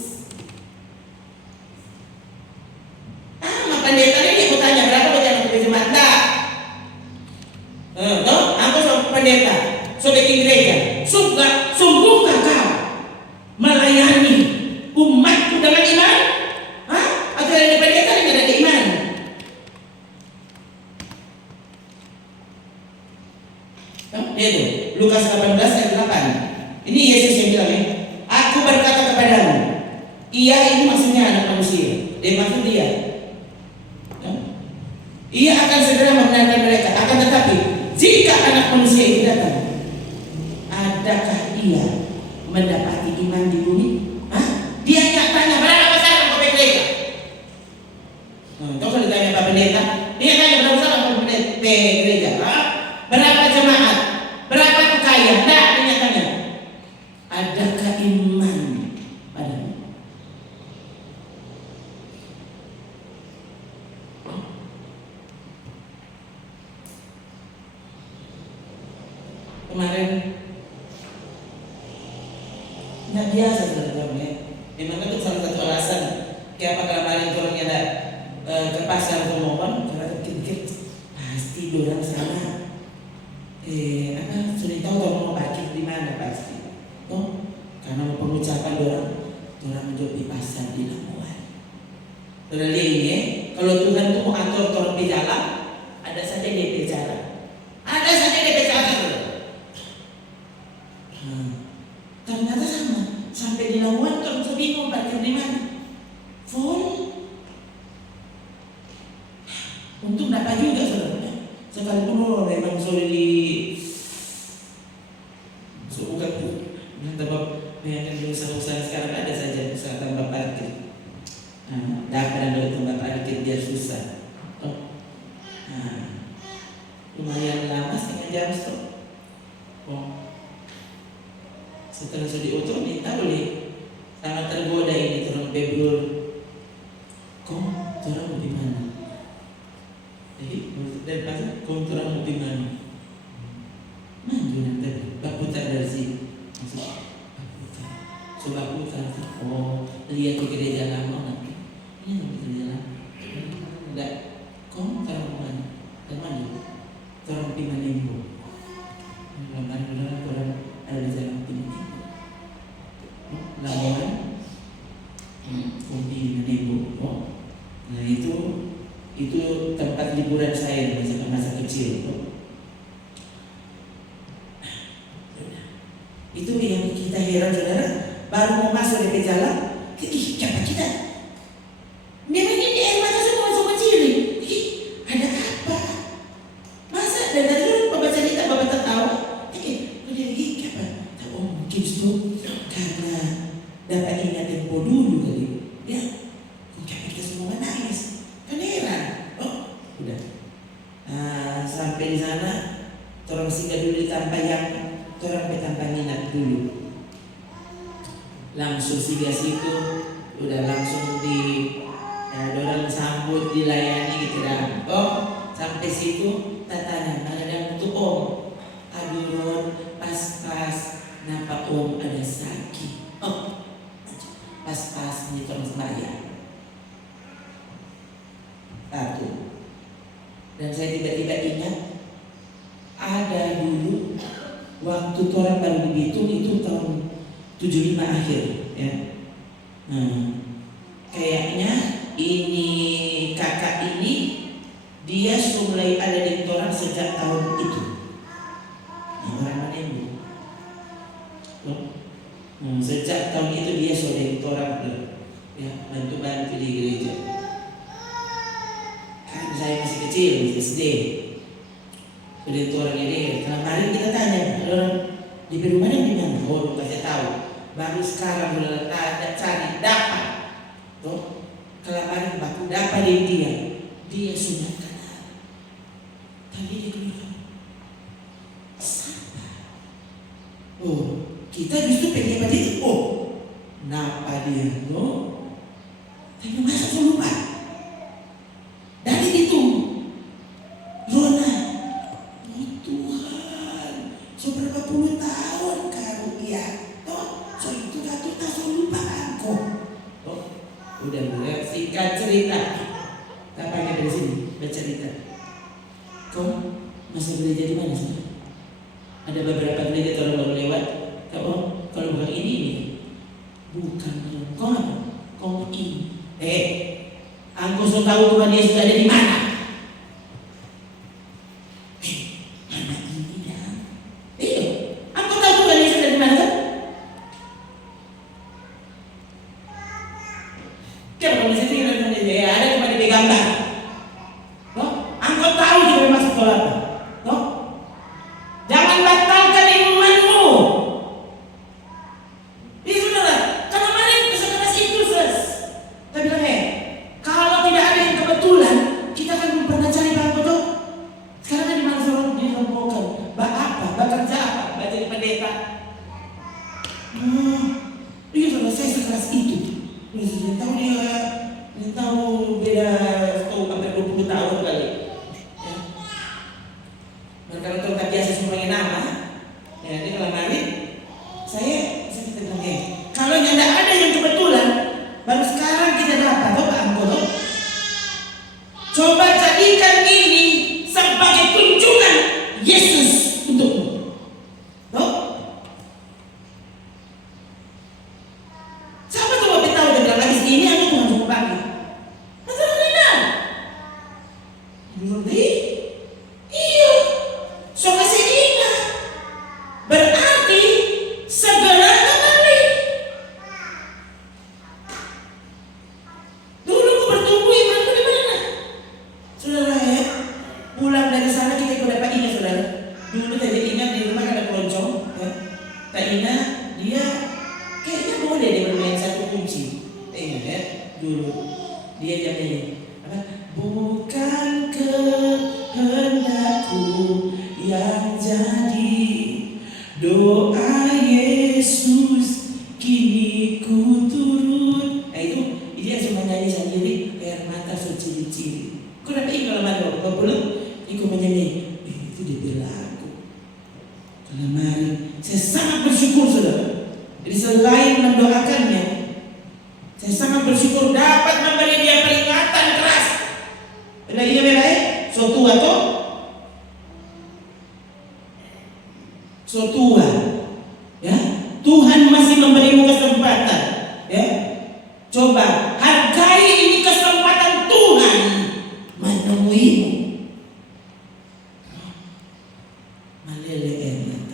Pendeta ini aku tanya berapa baca di Jumat? Tak. Aku sama pendeta, so bikin gereja. Sungguhkah kau melayani umatku dengan iman? Atau dari pendeta ini ada iman? Lihat tuh, Lukas 18 ayat 8. Ini Yesus yang bilang ya. Aku berkata kepadamu, ia ini maksudnya anak manusia. Dia maksud dia. Ia akan segera membenarkan mereka. Akan tetapi, jika anak manusia itu datang, adakah ia mendapati iman di bumi? Dia tanya berapa besar engkau gereja? Kau kalau ditanya Pak Pendeta, dia tanya berapa besar engkau gereja? Berapa jemaat? Berapa kaya? Nah, dia tanya, adakah iman padamu? Kemarin nggak biasa sebenarnya. Memang itu salah satu alasan kenapa kemarin orangnya ada ke pasar Romoban, karena pikir pasti dorang sana sudah tahu mau parkir di mana pasti. Karena pengucapan dorang menjawab di pasar di Labuan. Dorang ini kalau Tuhan itu mau atur orang di jalan, ada saja dia bicara, ada saja dia bicara. Ternyata sama, sampai di Labuan terus bingung parkir di mana. Full. Untung dapat juga saudara. Sekalipun memang sudah di bukan tambah yang usaha-usaha sekarang ada saja usaha tambah parkir. Dapat ada tambah parkir biar susah. Lumayan lama setengah jam stop. Setelah sudah diutur minta boleh sangat tergoda ini turun bebrul. Kau turun di mana? Jadi dari pasar kau turun di mana? Maju nanti berputar dari sini. Berputar. Coba putar. Lihat ke gereja lama nanti. Ini nanti gereja lama. Enggak. Kau turun mana? Mana? Turun di mana ibu? Mana turun ada di jalan ini. Lawan kopi Menebo. Nah itu tempat liburan saya masa kecil. Itu yang kita heran saudara, baru mau masuk dari jalan, siapa kita? Memang ini air mata semua ciri. Ada apa? Masa dari dulu bapak cerita bapak tertawa? Siapa? Tahu mungkin itu karena dapat ingat tempo dulu kali. Ya, kita semua menangis. Kan heran. Udah. sampai di sana, orang singgah dulu di tanpa yang orang tanpa minat dulu. Langsung singgah situ, udah langsung orang sambut, dilayani gitu dah. Oh, sampai situ tatanan ada untuk om. Aduh Ron, pas-pas nampak om ada sakit. Oh, pas-pas nih orang sembahyang. Satu. Dan saya tiba-tiba ingat ada dulu waktu orang baru di Bitung itu tahun 75 akhir ya. Kayaknya ini kakak ini dia sudah mulai ada di orang sejak tahun itu. Orang mana yang sejak tahun itu dia sudah di orang ya, bantu-bantu di gereja. Kan saya masih kecil, masih SD. Sudah itu orang ini. Kemarin kita tanya orang di rumah di mana? Oh, kasih tahu. Baru sekarang udah cari dapat. Tuh, kemarin baku dapat dia sunat kanan. Tadi dia bilang, sabar. Oh, kita justru pengen pada itu. Oh, napa dia? No, tapi masa saya lupa. Dari itu, Rona, oh Tuhan, seberapa puluh tahun kau ya, toh, so itu kata tak so lupa aku. Toh, udah singkat cerita, tak pakai dari sini bercerita. Kau masih belajar di mana sih? Ada beberapa gereja orang baru lewat. Kau kalau bukan ini, bukan kau apa? Kau ini. Aku sudah tahu Tuhan Yesus ada di mana. Mana ini dah? Iya, aku tahu Tuhan Yesus ada di mana kan? Kalau di sini ada cuma di gambar. Loh, aku tahu dia masuk sekolah apa? Loh, jangan batalkan imanmu. Ini saudara, karena mari kesekeras itu Tapi bilang kalau tidak ada yang kebetulan, kita kan belum pernah cari bahan betul. Sekarang kan di mana seorang dirombongkan? Apa? Kerja apa? Baca di pendeta. Iya saudara, saya sekeras itu. Dia tahu beda hampir 20 tahun kali. Ya. Karena tak biasa semuanya nama. Ya, ini kalau mari saya kita bilang kalau tidak ada yang kebetulan, baru sekarang kita dapat. Coba jadikan ini sebagai kunjungan Yesus untukmu. Loh? Siapa tuh mau tahu dia bilang lagi ini aku Tuhan mau bagi. Betul tidak? Iya. So kasih ingat. Berarti segera kembali. Dulu aku bertumbuh imanku di mana? Saudara ya, pulang dari sana kita ikut dapat ingat saudara. Dulu saya ingat di rumah ada keroncong ya. Tak ingat dia kayaknya boleh dia bermain satu kunci. Ingat ya, dulu dia nyanyi apa? Bukan kehendakku yang jadi, doa Yesus kini ku turut. Nah itu dia cuma nyanyi sendiri, air mata seciri-ciri. Kau dapat ingat kalau malu, kau pulang, ikut menyanyi. Itu dia berlaku. Kalau mari, saya sangat bersyukur saudara. Jadi selain mendoakannya, saya sangat bersyukur dapat memberi dia peringatan keras. Lagi bela so tua toh, so tua, ya Tuhan masih memberimu kesempatan, ya. Coba hargai ini kesempatan Tuhan menemuimu. Malele enak.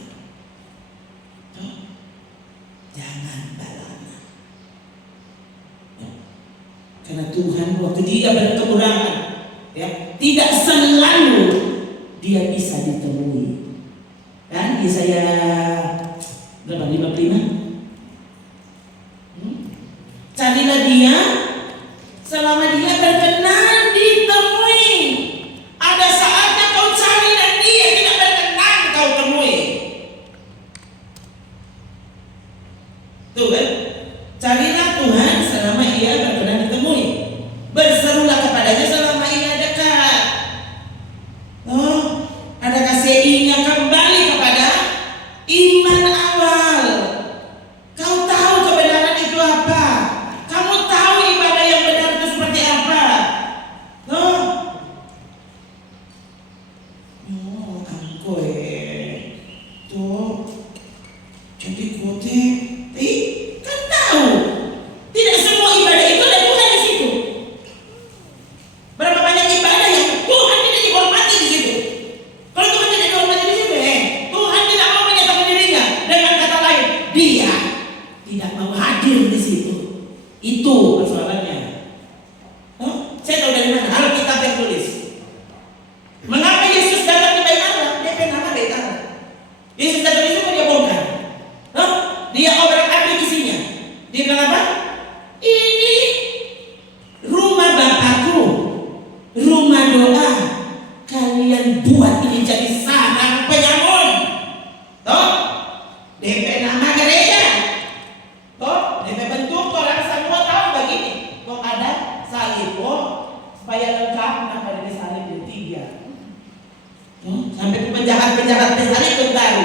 Jangan balana. Ya. Karena Tuhan waktu dia berkekurangan, ya, tidak selalu dia bisa ditemui. Kan Yesaya berapa? 55. Carilah dia selama dia berkenan ditemui. Ada saatnya kau cari dan Sampai penjahat-penjahat sekalipun tahu.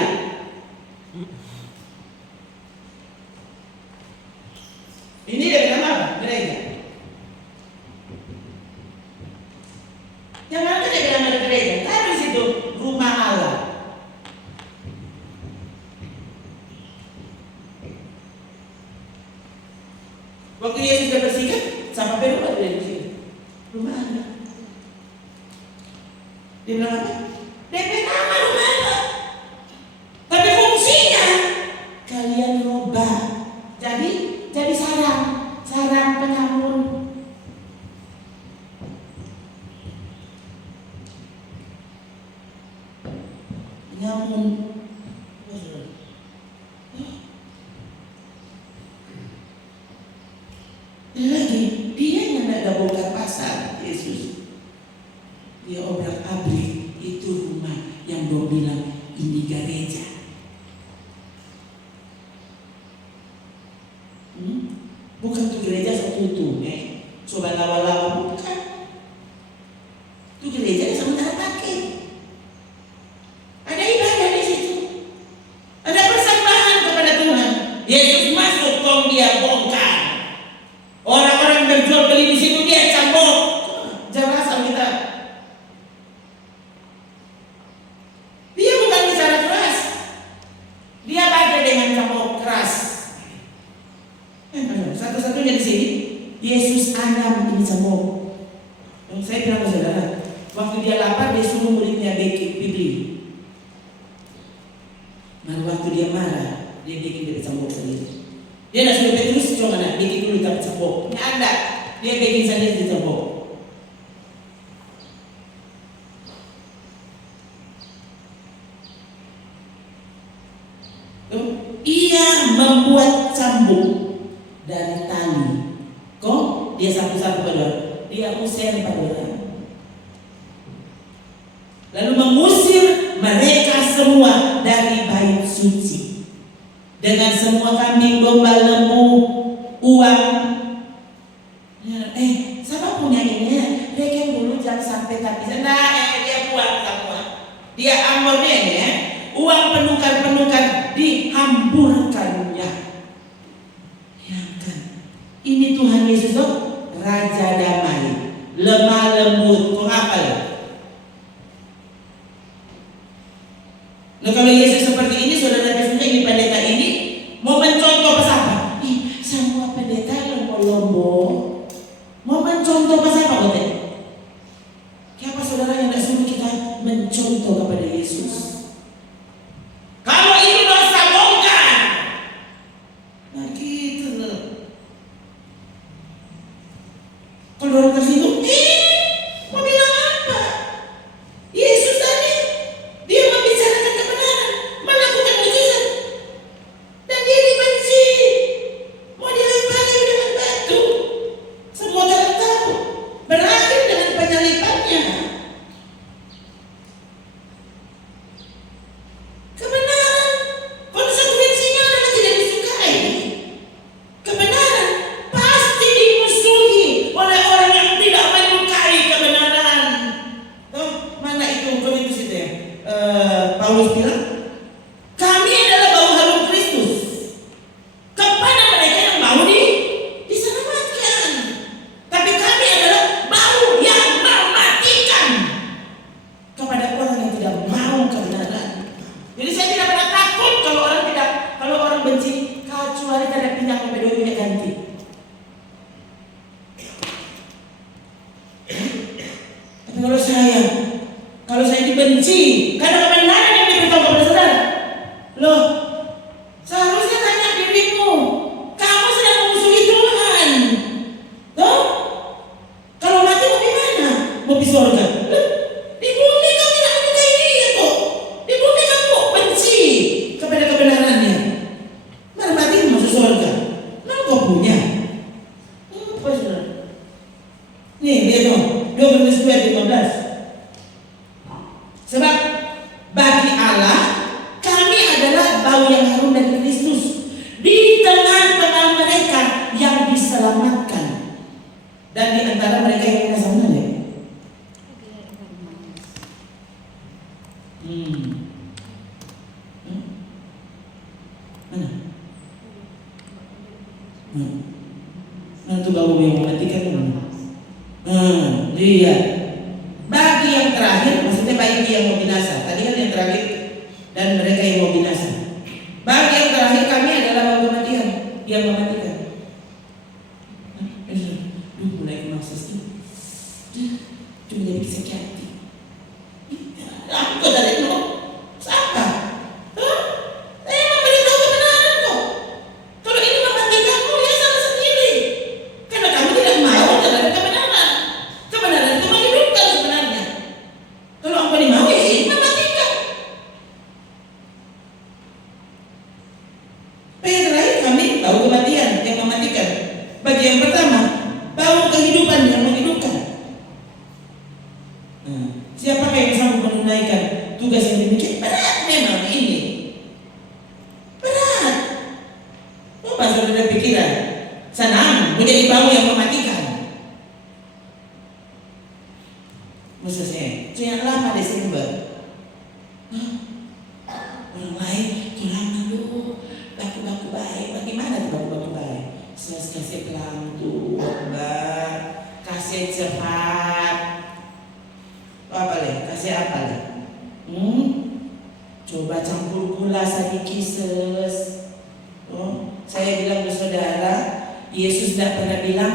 Ini dia bilang apa? Gereja. Yang mana dia bilang ada gereja? Taruh di situ rumah Allah. Waktu Yesus sudah bersihkan, sama berubah dia di sini. Rumah Allah. Dia bilang apa? DP nama rumah Allah. Tapi fungsinya kalian rubah. Jadi sarang penyamun. Penyamun. Lagi dia yang tidak bongkar pasar Yesus. Dia obrak-abrik itu rumah yang dia bilang ini gereja. Bukan tuh gereja sekutu, coba lawa-lawa bukan. Itu gereja sementara pakai. Ada ibadah di situ, ada persembahan kepada Tuhan. Yesus masuk, kong dia bongkar. Orang-orang berjual beli di situ dia cambuk. Jelas kita. Dia bukan bicara keras, dia baca dengan cambuk keras. Satu-satunya di sini Yesus anam ini cambuk. Saya bilang ke saudara, waktu dia lapar dia suruh muridnya bikin Bibli. Nah waktu dia marah dia bikin dari cambuk sendiri. Dia tidak suruh Petrus cuma bikin dulu tapi cambuk. Ini ada dia bikin sendiri di cambuk. Ia membuat cambuk dari tali. Kok dia sapu-sapu pada orang, dia usir pada orang, lalu mengusir mereka semua dari bait suci dengan semua kambing, domba, lembu, uang. Siapa punya ini? Reken dulu jangan sampai tak bisa. Dia buang semua. Dia amornya ya. Uang penukar-penukar dihamburkannya. Ya kan? Ini Tuhan Yesus tuh Raja damai, lemah lembut. Kau apa ya? Nah kalau Yesus seperti ini, saudara Yesusnya ini pendeta ini mau mencontoh apa? Semua pendeta lombo-lombo mau mencontoh apa betul? Siapa saudara yang tidak suruh kita mencontoh kepada Yesus? Kalau itu dosa bongkar. Nah gitu loh. Kalau orang tersinggung, mau bilang apa? Yesus tadi dia membicarakan kebenaran, melakukan mujizat, dan dia dibenci, mau dilempari dengan batu. Semua orang tahu, berakhir dengan penyalipannya. Kebenaran, konsekuensinya adalah tidak disukai. Kebenaran pasti dimusuhi oleh orang yang tidak menyukai kebenaran. Mana itu Korintus itu ya? Paulus bilang, kami adalah bau harum Kristus kepada mereka yang mau diselamatkan. Tapi kami adalah bau yang mematikan kepada orang yang tidak mau kebenaran. Jadi saya tidak pernah takut kalau orang benci, kecuali tidak pindah ke pedofilia ganti. Tapi kalau saya dibenci karena kebenaran yang diberitahu kepada saudara, loh, seharusnya tanya dirimu, kamu sedang memusuhi Tuhan. Loh, kalau mati mau gimana? Mau di surga? Loh, di bumi kamu tidak menyukai dia kok. Di bumi kamu benci kepada kebenarannya. Mana mati masuk surga? Nah, kau punya. Apa saudara? Nih, lihat dong, 2 Korintus 2:15. Sebab bagi Allah kami adalah bau yang harum dari Kristus di tengah-tengah mereka yang diselamatkan dan di antara mereka yang tidak sama. Hmm. Mana? Nah, itu kamu yang mematikan mana? Iya. Bagi yang terakhir, maksudnya bagi yang mau binasa. Tadi kan yang terakhir dan mereka yang mau binasa. Bagi yang terakhir kami adalah bau kematian yang mematikan. Mulai maksud itu cuma jadi sakit hati. Aku dari itu siapa? Saya memberitahu kebenaran kok. Kalau ini mematikanmu ya salah sendiri. Karena kamu tidak mau terhadap kebenaran. Kebenaran itu menghidupkan sebenarnya. Kalau aku ini mau ya ini mematikan. Yang terakhir kami bau kematian yang mematikan. Bagi yang pertama bau kehidupan yang menghidupkan. Siapa yang sanggup menunaikan tugas yang demikian? Berat memang ini. Berat. Coba saudara pikiran. Senang menjadi bau yang mematikan. Maksudnya, itu yang lama Desember. Orang lain, itu lama dulu. Baku-baku baik. Bagaimana tuh baku-baku baik? Kasih pelan tuh, kasih cepat. Apa leh? Kasih apa leh? Coba campur gula sedikit ses. Saya bilang ke saudara, Yesus tidak pernah bilang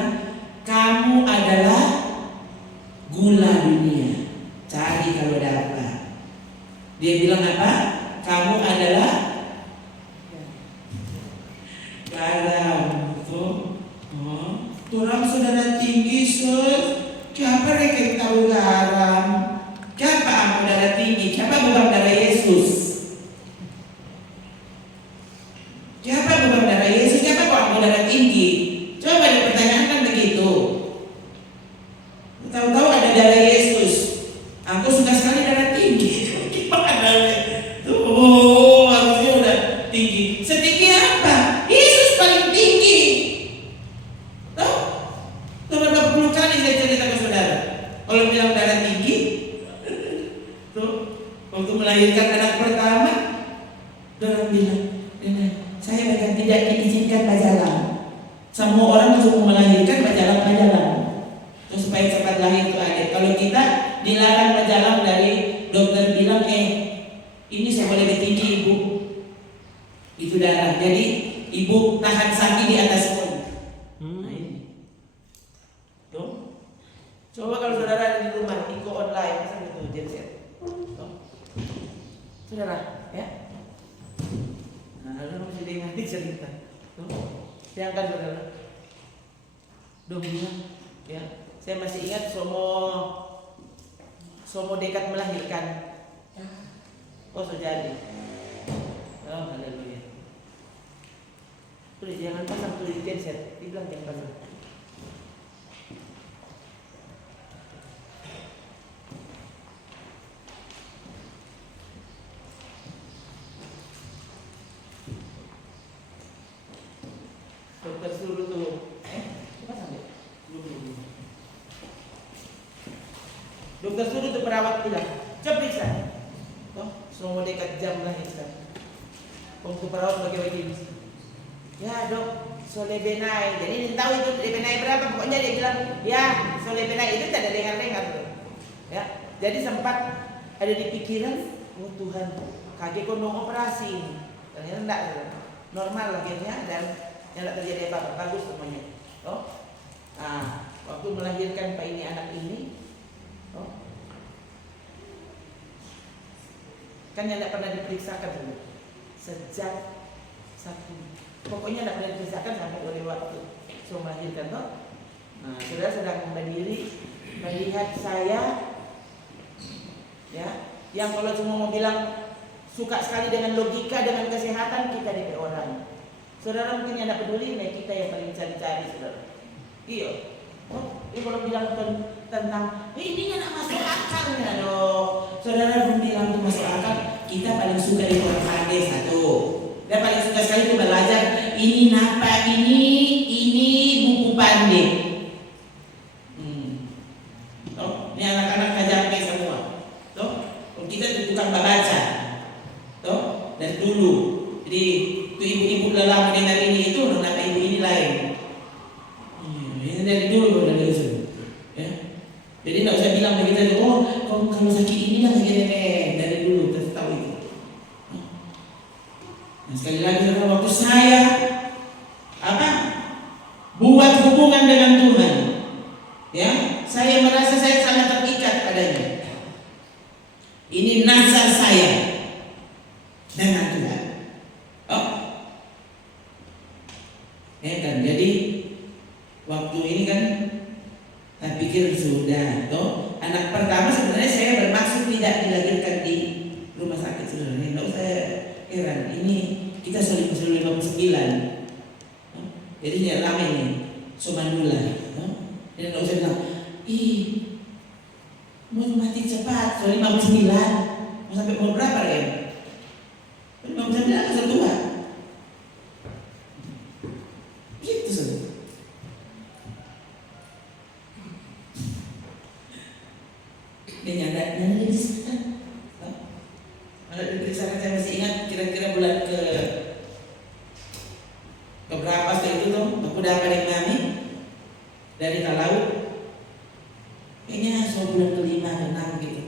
kamu adalah gula dunia. Cari kalau dapat. Dia bilang apa? Kamu adalah garam. Turang saudara tinggi ses. Siapa yang tahu garam? Siapa aku darah tinggi? Siapa bukan darah Yesus? Siapa bukan darah Yesus? Siapa kok aku darah tinggi? Coba dipertanyakan begitu. Tahu-tahu ada darah Yesus. Aku suka sekali darah tinggi. Gimana? Harusnya udah tinggi. Setinggi apa? Yesus paling tinggi. Tahu? Berapa puluh kali saya cerita ke saudara. Kalau bilang darah tinggi, tuh waktu melahirkan anak pertama, orang bilang, saya bahkan tidak diizinkan bajalan. Semua orang cuma melahirkan bajalan. Terus supaya cepat lahir itu adik. Kalau kita dilarang bajalan dari dokter bilang, ini saya boleh lebih tinggi ibu. Itu darah. Jadi ibu tahan sakit di atas pun. Coba kalau saudara ada di rumah, ikut online, masa gitu, genset. Saudara, ya. Nah, lalu mesti dengar cerita. Siangkan saudara. Dong bilang, ya. Saya masih ingat Somo dekat melahirkan. Sudah jadi. Oh, haleluya. Tulis jangan pasang tulis genset. Dibilang jangan pasang. Dokter suruh tuh, coba sampai belum. Dokter suruh tuh perawat bilang, coba periksa. Semua dekat jam lahirkan. Untuk perawat bagi-bagi. Ya dok, solebenai. Jadi dia tahu itu solebenai berapa. Pokoknya dia bilang, ya solebenai itu tidak dengar-dengar tuh. Ya, jadi sempat ada di pikiran, oh Tuhan, kakek kondom operasi. Ternyata enggak, normal lahirnya dan tidak terjadi apa-apa, bagus semuanya. Nah, waktu melahirkan Pak ini anak ini, kan yang tidak pernah diperiksakan dulu. Sejak pokoknya tidak pernah diperiksakan sampai oleh waktu so melahirkan toh. Nah, saudara sedang berdiri melihat saya, ya, yang kalau cuma mau bilang suka sekali dengan logika, dengan kesehatan kita DP orang. Saudara mungkin yang tidak peduli, nah kita yang paling cari-cari saudara. Iya. Ini kalau bilang tentang ini nggak masuk akalnya dong. Saudara belum bilang itu masuk akal. Kita paling suka di orang pandai satu. Dan paling suka sekali itu belajar. Ini napa ini buku pandai. Ini anak-anak kajangke semua. Tuh, kita tukang baca. dulu. Jadi itu ibu-ibu dalam mendengar ini itu nama ibu ini lain. Ini dari dulu dari itu. Ya. Jadi tidak usah bilang begitu. Oh, kalau sakit ini lah sakit nenek dari dulu kita tahu itu. Nah, sekali lagi waktu saya buat hubungan dengan Tuhan, ya, saya merasa saya sangat terikat padanya. Ini nasar saya dengan Tuhan. Oh, ya kan. Jadi waktu ini kan saya pikir sudah. Toh anak pertama sebenarnya saya bermaksud tidak dilahirkan di rumah sakit sebenarnya. Tidak usah heran. Ini kita 1959. Jadi tidak lama ini, Sumanula. Dan tidak usah bilang, mau mati cepat, soalnya 59. Mau sampai umur berapa ya? 59 kan tua. Gitu saja. Dia nyanda di sana. Malah di sana saya masih ingat kira-kira bulan ke berapa setelah itu tuh, aku dapat dari mami dari Kalau, kayaknya bulan ke-5 ke-6 gitu.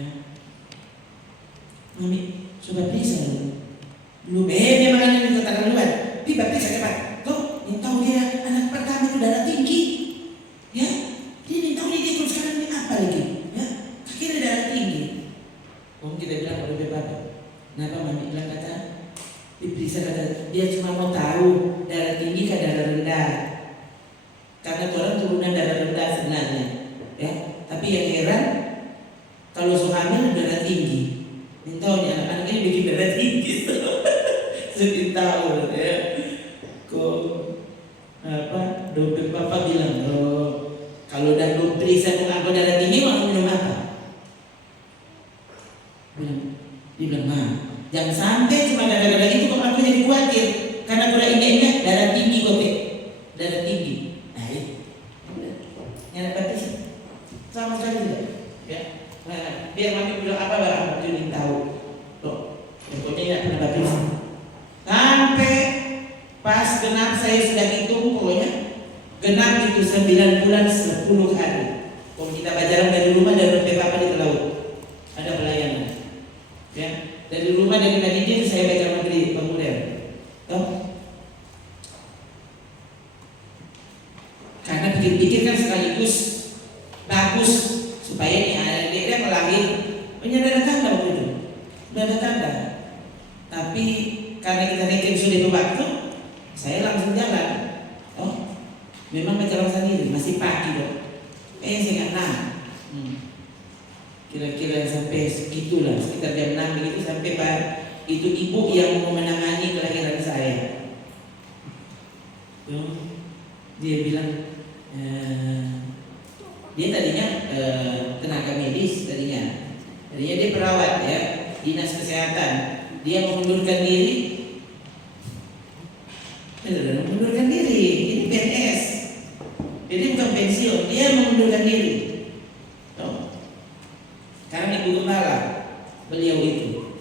Ya. Mami, sudah bisa belum dia makanya minta tangan duluan. Tiba bisa cepat. Tuh, yang tahu dia anak pertama itu darah tinggi. Ya, dia yang tahu dia terus sekarang ini apa lagi? Ya, akhirnya darah tinggi. Kita bilang pada bapak, kenapa mami bilang kata? Bisa kata dia cuma mau tahu darah tinggi ke darah rendah, karena orang turunan darah rendah sebenarnya, ya. Tapi yang heran kalau hamil darah tinggi, tahu nih anak-anak ini bikin darah tinggi, sedih tahu, ya. Kok dokter bapak bilang, kalau udah periksa aku darah tinggi mau minum apa? Dia bilang, jangan sampai cuma gara-gara itu kok aku jadi khawatir, karena kalau ini darah tinggi kok, darah tinggi. Nah itu, nyala batis sama sekali tidak, ya. Nah, biar mami bilang apa lah, aku ingin tahu. Loh, pokoknya tidak pernah batis. Sampai pas genap saya sudah hitung, pokoknya genap itu 9 bulan 10 hari. Kalau kita pacaran dari rumah dari PKP di laut, ada pelayanan, ya. Dari rumah dari Madinah saya belajar maghrib pemuda. Toh? Karena pikir-pikir kan sekaligus bagus supaya dia melahir punya dada tanda begitu. Dada tanda. Tapi karena kita nekin sudah waktu, saya langsung jalan. Oh, memang berjalan sendiri, masih pagi dong. Saya nggak kira-kira sampai segitulah, sekitar jam 6 begitu sampai itu ibu yang mau menangani kelahiran saya. Dia bilang dia tadinya tenaga medis tadinya dia perawat, ya, dinas kesehatan. Dia mengundurkan diri, ini PNS, jadi bukan pensiun, dia mengundurkan diri. Karena ibu gembala beliau itu.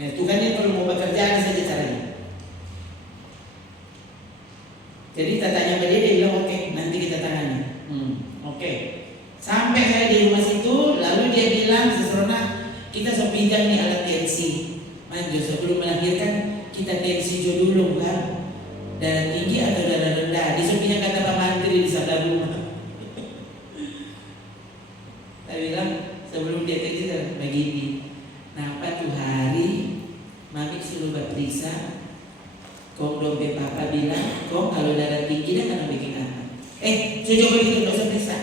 Nah, Tuhan ini kalau mau bekerja saja caranya. Jadi kita tanya pada dia bilang oke, nanti kita tangani. Oke. Sampai saya di rumah situ, lalu dia bilang seserona kita sepinjam nih alat tensi. Manjo sebelum melahirkan kita tensi dulu kan. Darah tinggi atau darah rendah. Disepinjam kata Pak Menteri di sebelah rumah. Saya bilang sebelum dia kerja begini, kenapa tuh hari mami suruh berperiksa, kok dompet papa bilang, kok kalau darah tinggi dah kan bikin apa? Sujud begitu, nggak usah periksa.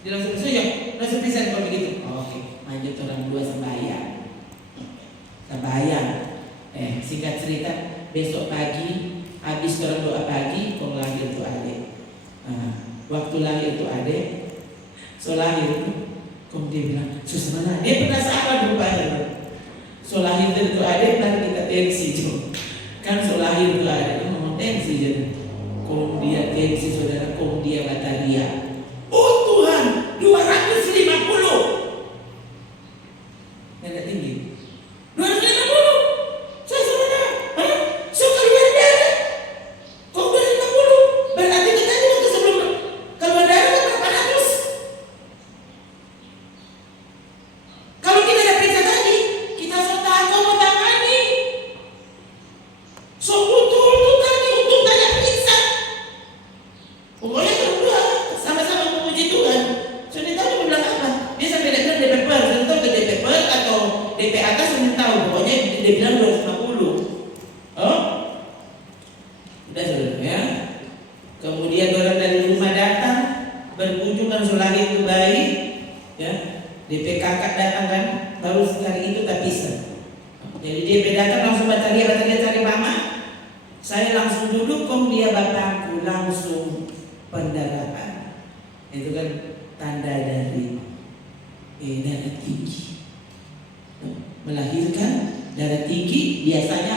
Dia langsung sujud, nggak usah periksa kalau begitu. Oke, lanjut orang dua sembahyang. Singkat cerita, besok pagi habis orang doa pagi, kok lahir tuh adik. Waktu lahir tuh adik, so lahir tuh. Kemudian bilang, susah dia penasaran rupanya. So lahir itu ada, nanti kita tensi kan so lahir itu ada, ngomong tensi jadi. Kalau dia tensi saudara, kalau dia bataria, oh Tuhan, 250. Yang tinggi 250. DP atas belum tahu, pokoknya dia bilang 250. Oh, udah saudara ya. Kemudian orang dari rumah datang, berkunjung kan selagi itu baik, ya. DP kakak datang kan, baru sekali itu tak bisa. Jadi DP datang langsung baca dia cari mama. Saya langsung duduk, kong dia bapakku langsung pendarahan. Itu kan tanda dari darah tinggi. Melahirkan darah tinggi biasanya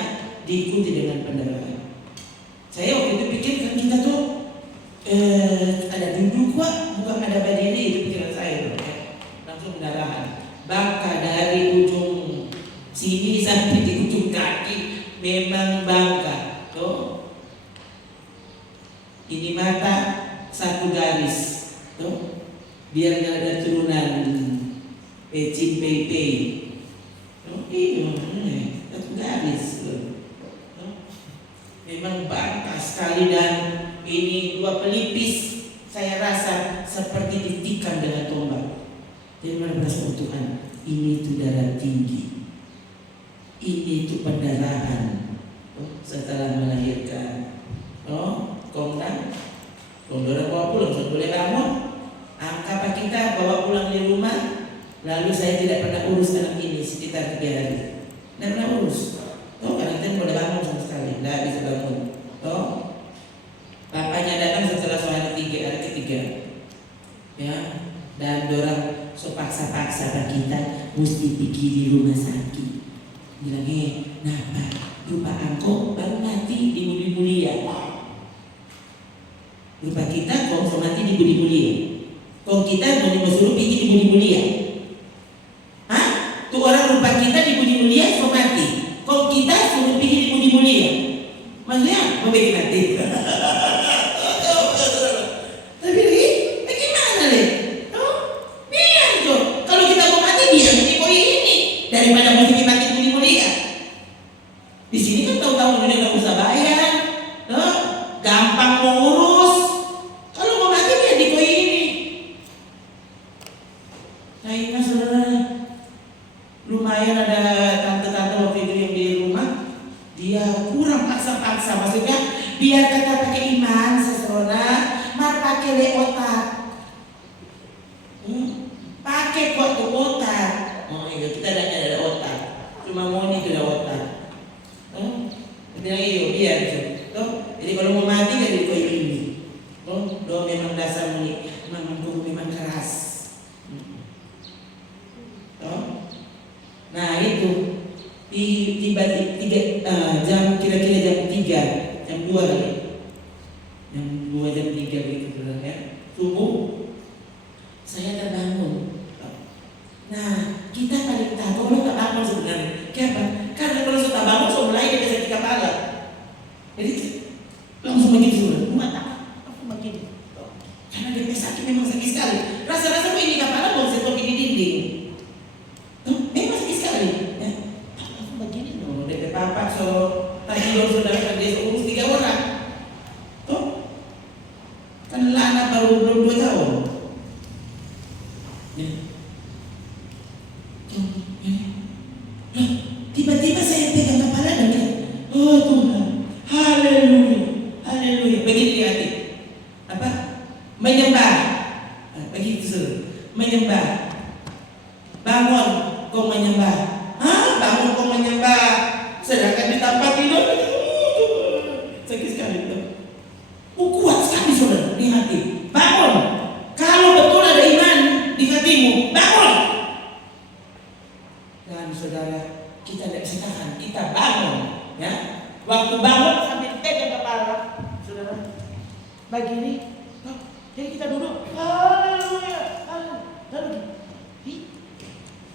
diikuti dengan pendarahan. Saya waktu itu pikir kan kita tuh ada duduk kok, bukan ada badan ini, itu pikiran saya langsung pendarahan. Bangka dari ujung sini sampai di ujung kaki memang bangka. Tuh. Ini mata satu garis. Tuh. Biar nggak ada turunan cimpei. Satu garis. Tuh. Memang bangka sekali dan ini dua pelipis saya rasa seperti ditikam dengan tombak. Jadi mana berasa Tuhan? Ini itu darah tinggi. Ini itu pendarahan. Setelah melahirkan, kondang, kondora bawa pulang, saya boleh bangun, angka kita bawa pulang di rumah, lalu saya tidak pernah urus anak ini sekitar 3 hari, tidak pernah urus, karena kita boleh bangun sama sekali, tidak bisa bangun, bapaknya datang setelah hari ketiga, ya, dan dorang sepaksa-paksa kita mesti pergi di rumah sakit, bilangnya, napa? Rupa angkot baru mati di budi mulia. Rupa kita kok mati di budi mulia. Kok kita mau suruh pergi di budi mulia. Hah? Tuh orang rupa kita di budi mulia kok mati. Kok kita suruh pergi di budi mulia. Maksudnya mau bikin mati. Tapi bagaimana nih? Biar tuh. Kalau kita mau mati biar di poin ini daripada mesti mati di budi mulia. Di sini kan tahu-tahu ini nggak usah bayar, gampang ngurus. Kalau mau mati dia di poin ini. Nah ini saudara, lumayan ada tante-tante waktu itu yang di rumah, dia kurang paksa-paksa, maksudnya biar kita pakai iman seserona, mar pakai le otak, pakai kuat tuh otak. Oh iya kita ada otak, cuma mau ini tidak otak. Biar jadi kalau mau mati kan di poin ini. Do memang dasar memang guru memang keras. Nah itu tiba-tiba jam kira-kira jam 3, jam 2 kali. Jam 2 jam 3 gitu ya. Subuh saya terbangun. Nah, kita paling tahu kalau tak bangun sebenarnya. Kenapa? Karena kalau sudah bangun sudah mulai dari sakit kepala. Jadi langsung begini semua, mata aku begini. Karena dia sakit memang sakit sekali. Rasa-rasa ini kepala mau setok di dinding. Memang sakit sekali. Ya, aku begini loh. Dari papa so tadi lo saudara dia urus 3 orang. Tuh, kan anak baru belum 2 tahun. Ya. Tiba-tiba saya pegang kepala dan oh Tuhan, haleluya, haleluya. Begini di hati, apa? Menyembah, begitu, menyembah. Bangun, kau menyembah. Bangun kau menyembah. Sedangkan di tempat tidur, sakit sekali itu. Kuat sekali saudara di hati. Bangun. Kalau betul ada iman di hatimu, bangun. Dan saudara, kita tidak bisa tahan, kita bangun, ya. Waktu bangun sambil pegang kepala, saudara, begini, jadi kita duduk, haleluya, haleluya.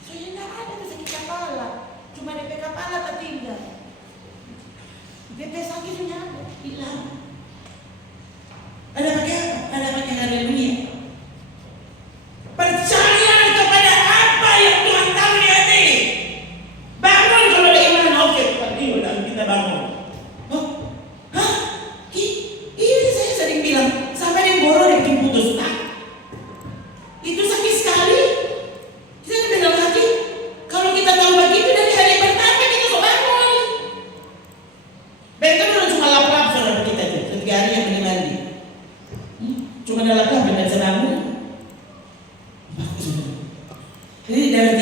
Saya tidak ada sakit kepala, cuma DP kepala tertinggal. DP sakitnya ada, hilang. Ada pakai apa? Ada pakai haleluya. Percaya kepada apa yang Tuhan tahu di hati. Bangun kalau ada iman, oke, dan kita bangun. Ini saya sering bilang, sampai di boro dia bikin putus. Itu sakit sekali. Saya bilang hati, kalau kita tahu begitu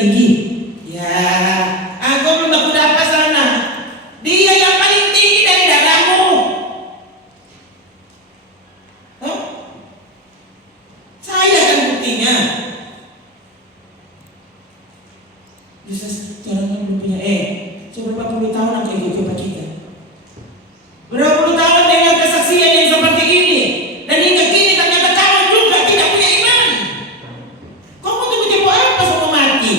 tinggi. Ya, aku belum baku dapat sana. Dia yang paling tinggi dari darahmu. Oh? Saya kan buktinya. Bisa orang yang belum punya berapa puluh tahun aku ikut Pak kita. Berapa puluh tahun dengan kesaksian yang seperti ini, dan hingga kini ternyata kamu juga tidak punya iman. Kamu tunggu apa sama mati?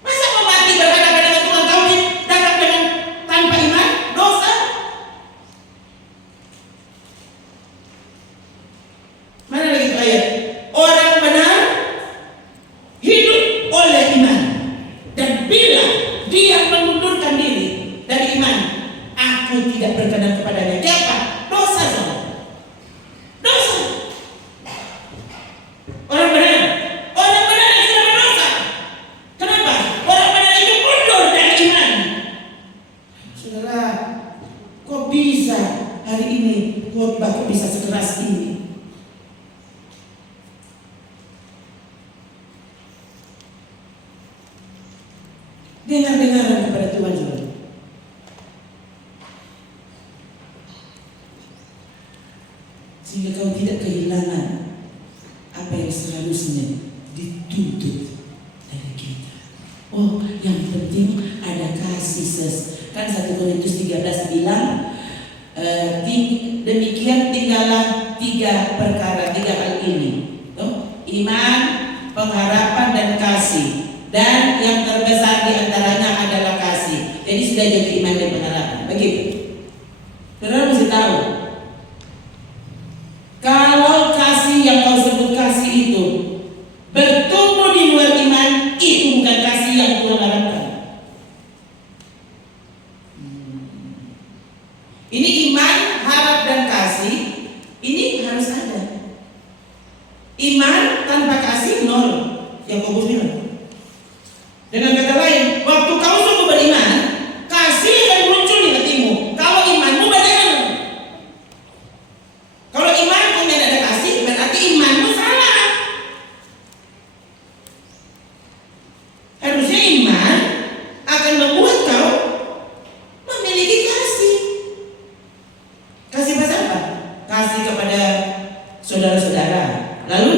Masa mau mati berhadapan dengan Tuhan kau datang dengan tanpa iman, dosa? Mana lagi itu ayat? Orang benar hidup oleh iman, dan bila dia mengundurkan diri dari iman, aku tidak berkenan kepadanya. Siapa? Dosa sama. Dosa. Orang benar yang sudah berdosa. Kenapa? Orang benar itu mundur dari iman. Saudara, kok bisa hari ini khotbah kok bisa sekeras ini? Dengar-dengaran kepada Tuhan juga. Sehingga kau tidak kehilangan apa yang seharusnya dituntut dari kita. Oh, yang penting ada kasih Kan 1 Korintus 13 bilang demikian tinggallah 3 perkara, 3 hal ini. Iman, pengharapan, dan kasih. Dan yang terbesar di antaranya adalah kasih. Jadi sudah jadi iman dan pengharapan. Begitu. Saudara mesti tahu, kalau kasih yang kau sebut kasih itu bertumbuh di luar iman, itu bukan kasih yang Tuhan harapkan. Ini iman, harap, dan kasih. Ini harus ada. Iman tanpa kasih nol. Yakobus bilang. Dengan kata lain, waktu kau sungguh beriman, kasih akan muncul di hatimu. Kalau imanmu benar. Kalau iman kau tidak ada kasih, berarti imanmu salah. Harusnya iman akan membuat kau memiliki kasih. Kasih pada apa? Kasih kepada saudara-saudara. Lalu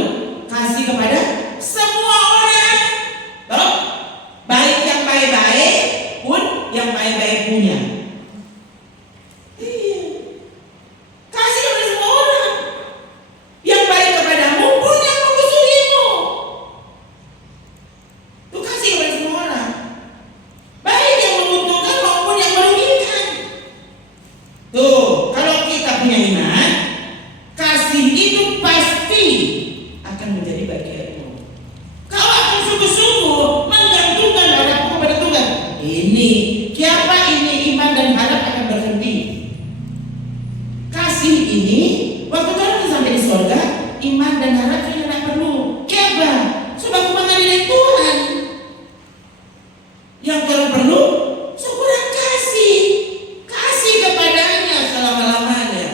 kasih kepada semua orang. Baik yang baik-baik pun yang baik-baik punya. Kasih kepada semua orang. Yang baik kepadamu pun yang memusuhimu. Itu kasih kepada semua orang. Baik yang menguntungkan maupun yang merugikan. Tuh, kalau kita punya iman, kasih itu pasti akan menjadi bagianmu. Kau akan sungguh-sungguh menggantungkan harapmu kepada Tuhan. Ini, siapa ini iman dan harap akan berhenti. Kasih ini, waktu kau sampai di surga, iman dan harap sudah tidak perlu. Siapa? Sebab mengadili Tuhan. Yang kurang perlu, sekurang kasih. Kasih kepadanya selama-lamanya.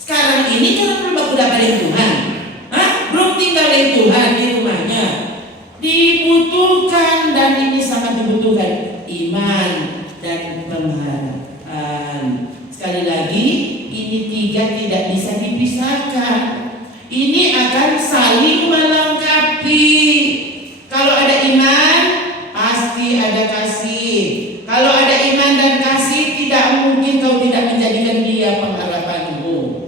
Sekarang ini kan belum aku dapat dari Tuhan. Belum tinggal dari Tuhan di rumahnya. Dibutuhkan, dan ini sangat dibutuhkan, iman dan pengharapan. Sekali lagi, ini 3 tidak bisa dipisahkan. Ini akan saling melengkapi. Kalau ada iman, pasti ada kasih. Kalau ada iman dan kasih, tidak mungkin kau tidak menjadikan dia pengharapanmu.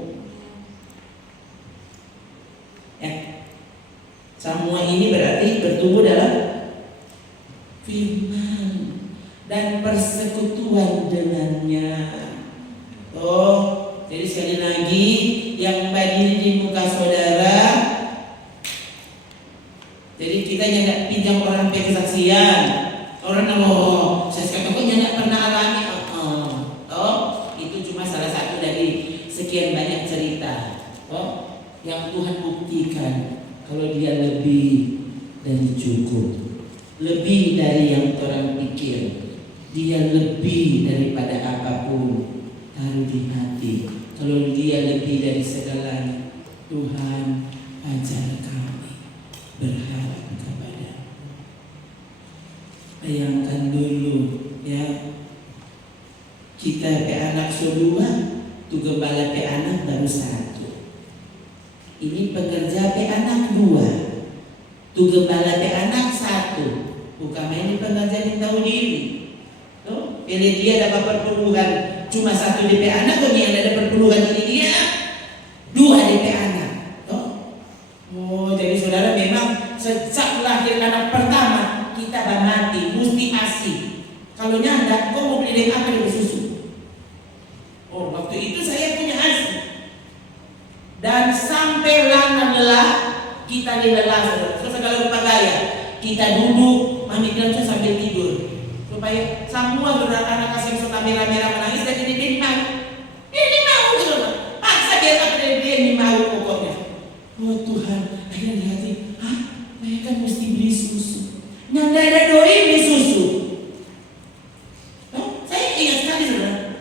Semua ini berarti bertumbuh dalam firman dan persekutuan dengannya. Jadi sekali lagi, yang berdiri di muka saudara, jadi kita tidak pinjam orang kesaksian. Orang saya sekarang kok tidak pernah alami. Itu cuma salah satu dari sekian banyak cerita. Yang Tuhan buktikan kalau dia lebih dari cukup, lebih dari yang orang pikir, dia lebih daripada apapun. Taruh di hati, kalau dia lebih dari segalanya, Tuhan ajar kami berharap kepada. Bayangkan dulu ya, kita pe anak dua, tu gembala pe anak baru satu. Ini pekerja pe anak dua, tu gembala pe anak satu. Bukan main pekerja yang tahu diri. Tuh, pilih dia dapat perpuluhan cuma satu DP anak, yang ada perpuluhan ini dia dua DP anak. Tuh. Oh, jadi saudara memang sejak lahir anak pertama kita mati, mesti asih. Kalau nyanda, kau mau beli apa di susu? Oh, waktu itu saya punya asih. Dan sampai lelah kita lelah, saudara. Segala rupa gaya kita duduk mandi gelas sambil tidur supaya semua saudara anak kasih suka merah-merah menangis dan ini mau gitu loh. Paksa dia tak dia ini mau pokoknya. Oh Tuhan, akhirnya di hati, mereka kan mesti beli susu. Nah, nggak ada doi beli susu. Saya ingat sekali saudara.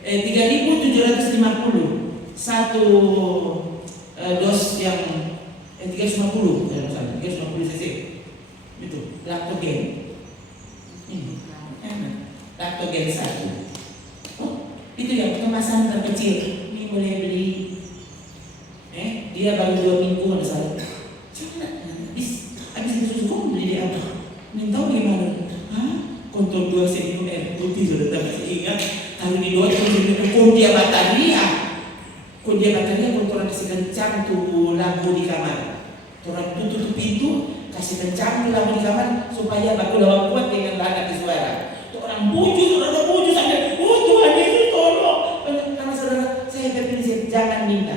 3.750 satu dos yang 350 cc itu laktogen. Ini enak, laktogen 1. Oh, itu yang kemasan terkecil. Ini boleh beli. Dia baru 2 minggu ada salah. Habis susu kok beli dia apa? Minta gimana? Kontrol 2 minum air putih sudah tak masih ingat. Kalau di 2 minum dia bataria. Kunci bataria kontrol kasih kencang tuh lampu di kamar. Orang tutup pintu, kasih kencang lampu di kamar supaya baku lawan kuat dengan anak di suara. Itu orang puju sampai Tuhan Yesus tolong. Karena saudara saya berprinsip jangan minta.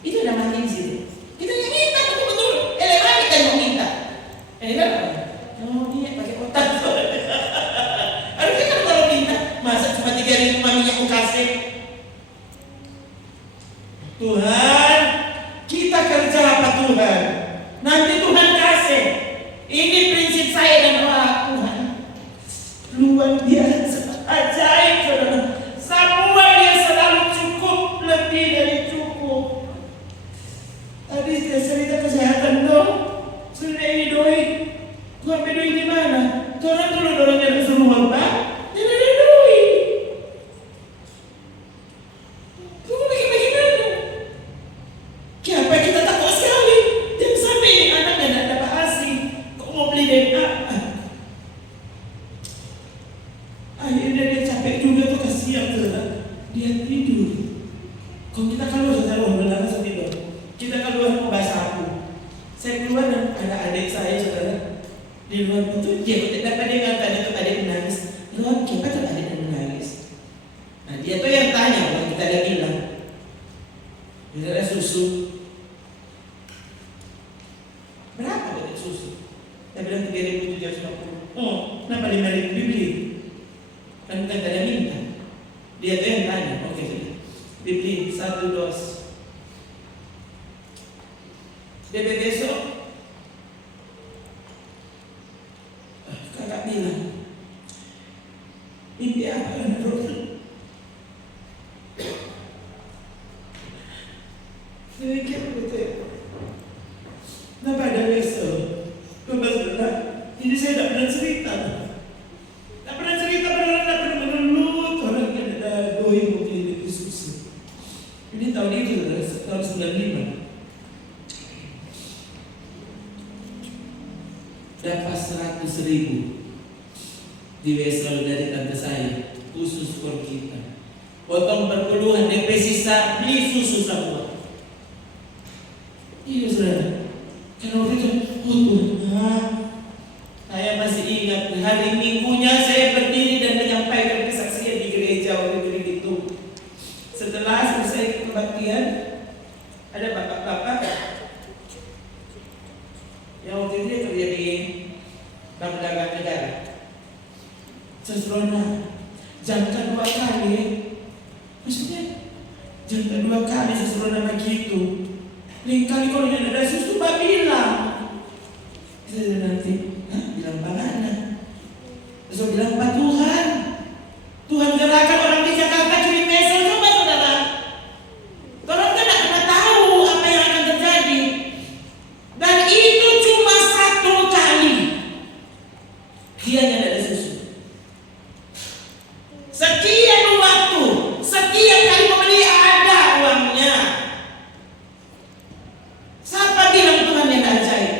Itu namanya di situ. Kita yang minta betul-betul. Lewat kita yang minta. Dia pakai otak. Harusnya kan kalau minta masa cuma 3.000 maminya aku kasih. Tuhan, kita kerja apa Tuhan? Nanti Tuhan kasih. Ini prinsip saya dan doa Tuhan. Luar biasa, ajaib saudara. Semua dia selalu cukup, lebih dari cukup. Tadi saya cerita kesehatan dong. Sudah ini doi. Tuhan doi di mana? Tuhan dulu dorongnya ke semua Pak. Tidak ada doi. Kamu bagaimana? Kenapa kita takut sekali? Jangan sampai anaknya tidak dapat ASI. Kok mau beli DNA? Akhirnya dia capek juga tuh, kasihan saudara. Dia tidur. Kalau kita keluar saudara, benar tidur. Kita keluar mau basah aku. Saya keluar dan ada adik saya saudara. Di luar itu dia kenapa dia ngangkat itu adik menangis. Luar kenapa tuh adik menangis? Nah dia tuh yang tanya, kalau kita ada bilang, ada susu. Berapa buat susu? Saya bilang 3.750. Oh, kenapa 5.000 dibeli? Kan bukan ada minta. Dia tuh yang tanya, oke sudah. Dibeli 1 dos. DP besok kakak bilang, ini apa kan dokter? Saya kira betul. Kenapa ada besok? Kebetulan ini saya tidak pernah cerita. Tak pernah cerita, tak pernah mengeluh. Orang yang ada doi mungkin itu susu. Ini tahun itu tahun 95. Dapat 100.000 di wesel dari tante saya khusus for kita. Potong perpuluhan DP sisa beli susu semua. Iya saudara. Karena waktu itu, Tuhan, saya masih ingat hari minggunya saya berdiri dan menyampaikan kesaksian di gereja waktu itu. Setelah selesai kebaktian, ada bapak-bapak yang waktu itu dia kerja di Bank Dagang Negara. Seserona, jangan 2 kali. Maksudnya, jangan 2 kali seserona begitu. Lain kali kalau dia ada susu, Pak bilang. Saya nanti, bilang Pak Nana. Terus bilang Pak Tuhan. Tuhan gerakan orang di Jakarta kirim mesel, coba saudara. Orang kan tidak pernah tahu apa yang akan terjadi. Dan itu cuma 1 kali. dia tidak ada susu. Sekian waktu, setiap kali membeli ada uangnya. Siapa bilang Tuhan yang tidak ajaib?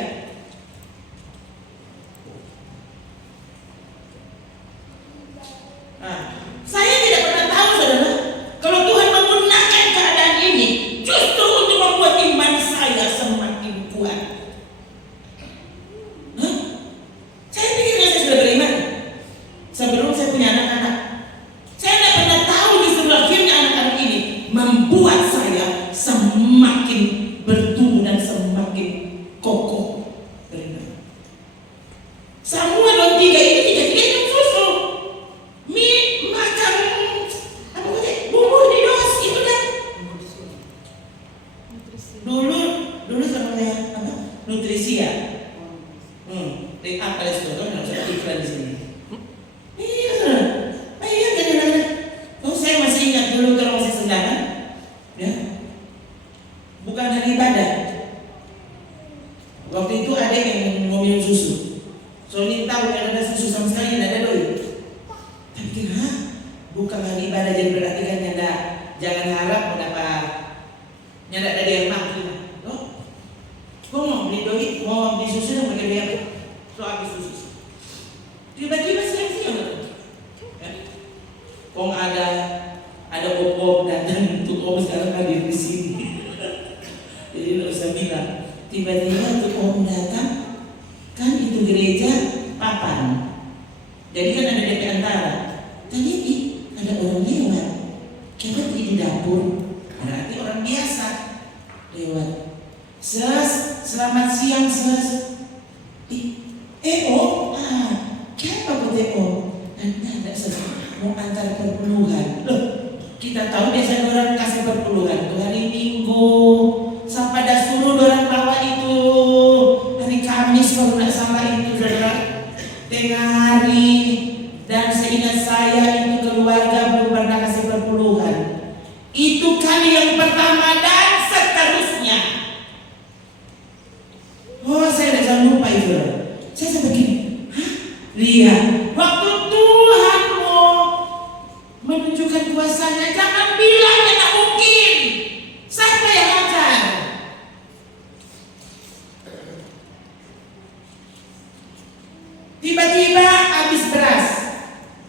Nah, saya tidak pernah tahu saudara, kalau Tuhan menggunakan keadaan ini justru untuk membuat iman saya semakin kuat. Hah? Saya pikir saya sudah beriman sebelum saya punya anak-anak. Saya tidak pernah tahu justru akhirnya anak-anak ini membuat saya semakin bertumbuh dan semakin kokoh beriman. Samuel 23 ini tidak minum susu, makan apa sih, bubur di dos itu dah. Dulu sama saya apa? Nutrisia. Apa itu? Kan harus iklan di sini. Iya, kadang-kadang. Oh, saya masih ingat dulu kalau masih sendangan, ya, bukan hari ibadah. Waktu itu ada yang mau minum susu. Soalnya tahu kan ada susu sama sekali tidak ada doi. Tapi kira bukan hari ibadah jadi berarti kan nyanda, jangan harap mendapat nyanda ada yang makin. Oh, kau mau beli doi, mau beli susu yang mereka dia so habis susu. Tiba-tiba siang-siang, ya. Kong ada om datang untuk om sekarang hadir di sini. Jadi tidak usah bilang. Tiba-tiba untuk om datang, kan itu gereja papan. Jadi kan ada DP antara. Tadi ada orang lewat. Coba di dapur. Berarti orang biasa lewat. Ses, selamat siang ses. Om, siapa buat om? Ada ses, mau antar perpuluhan. Loh, kita tahu biasanya orang kasih perpuluhan tuh hari Minggu. Sampai dah suruh orang bawa itu hari Kamis kalau tidak salah itu saudara. Tengah hari dan seingat saya itu keluarga belum pernah kasih perpuluhan. Itu kali yang pertama dan seterusnya. Oh, saya tidak lupa itu. Saya sampai begini. Lihat, waktu Tuhan mau menunjukkan kuasanya, jangan bilang yang tak mungkin. Siapa yang ajar? Tiba-tiba habis beras.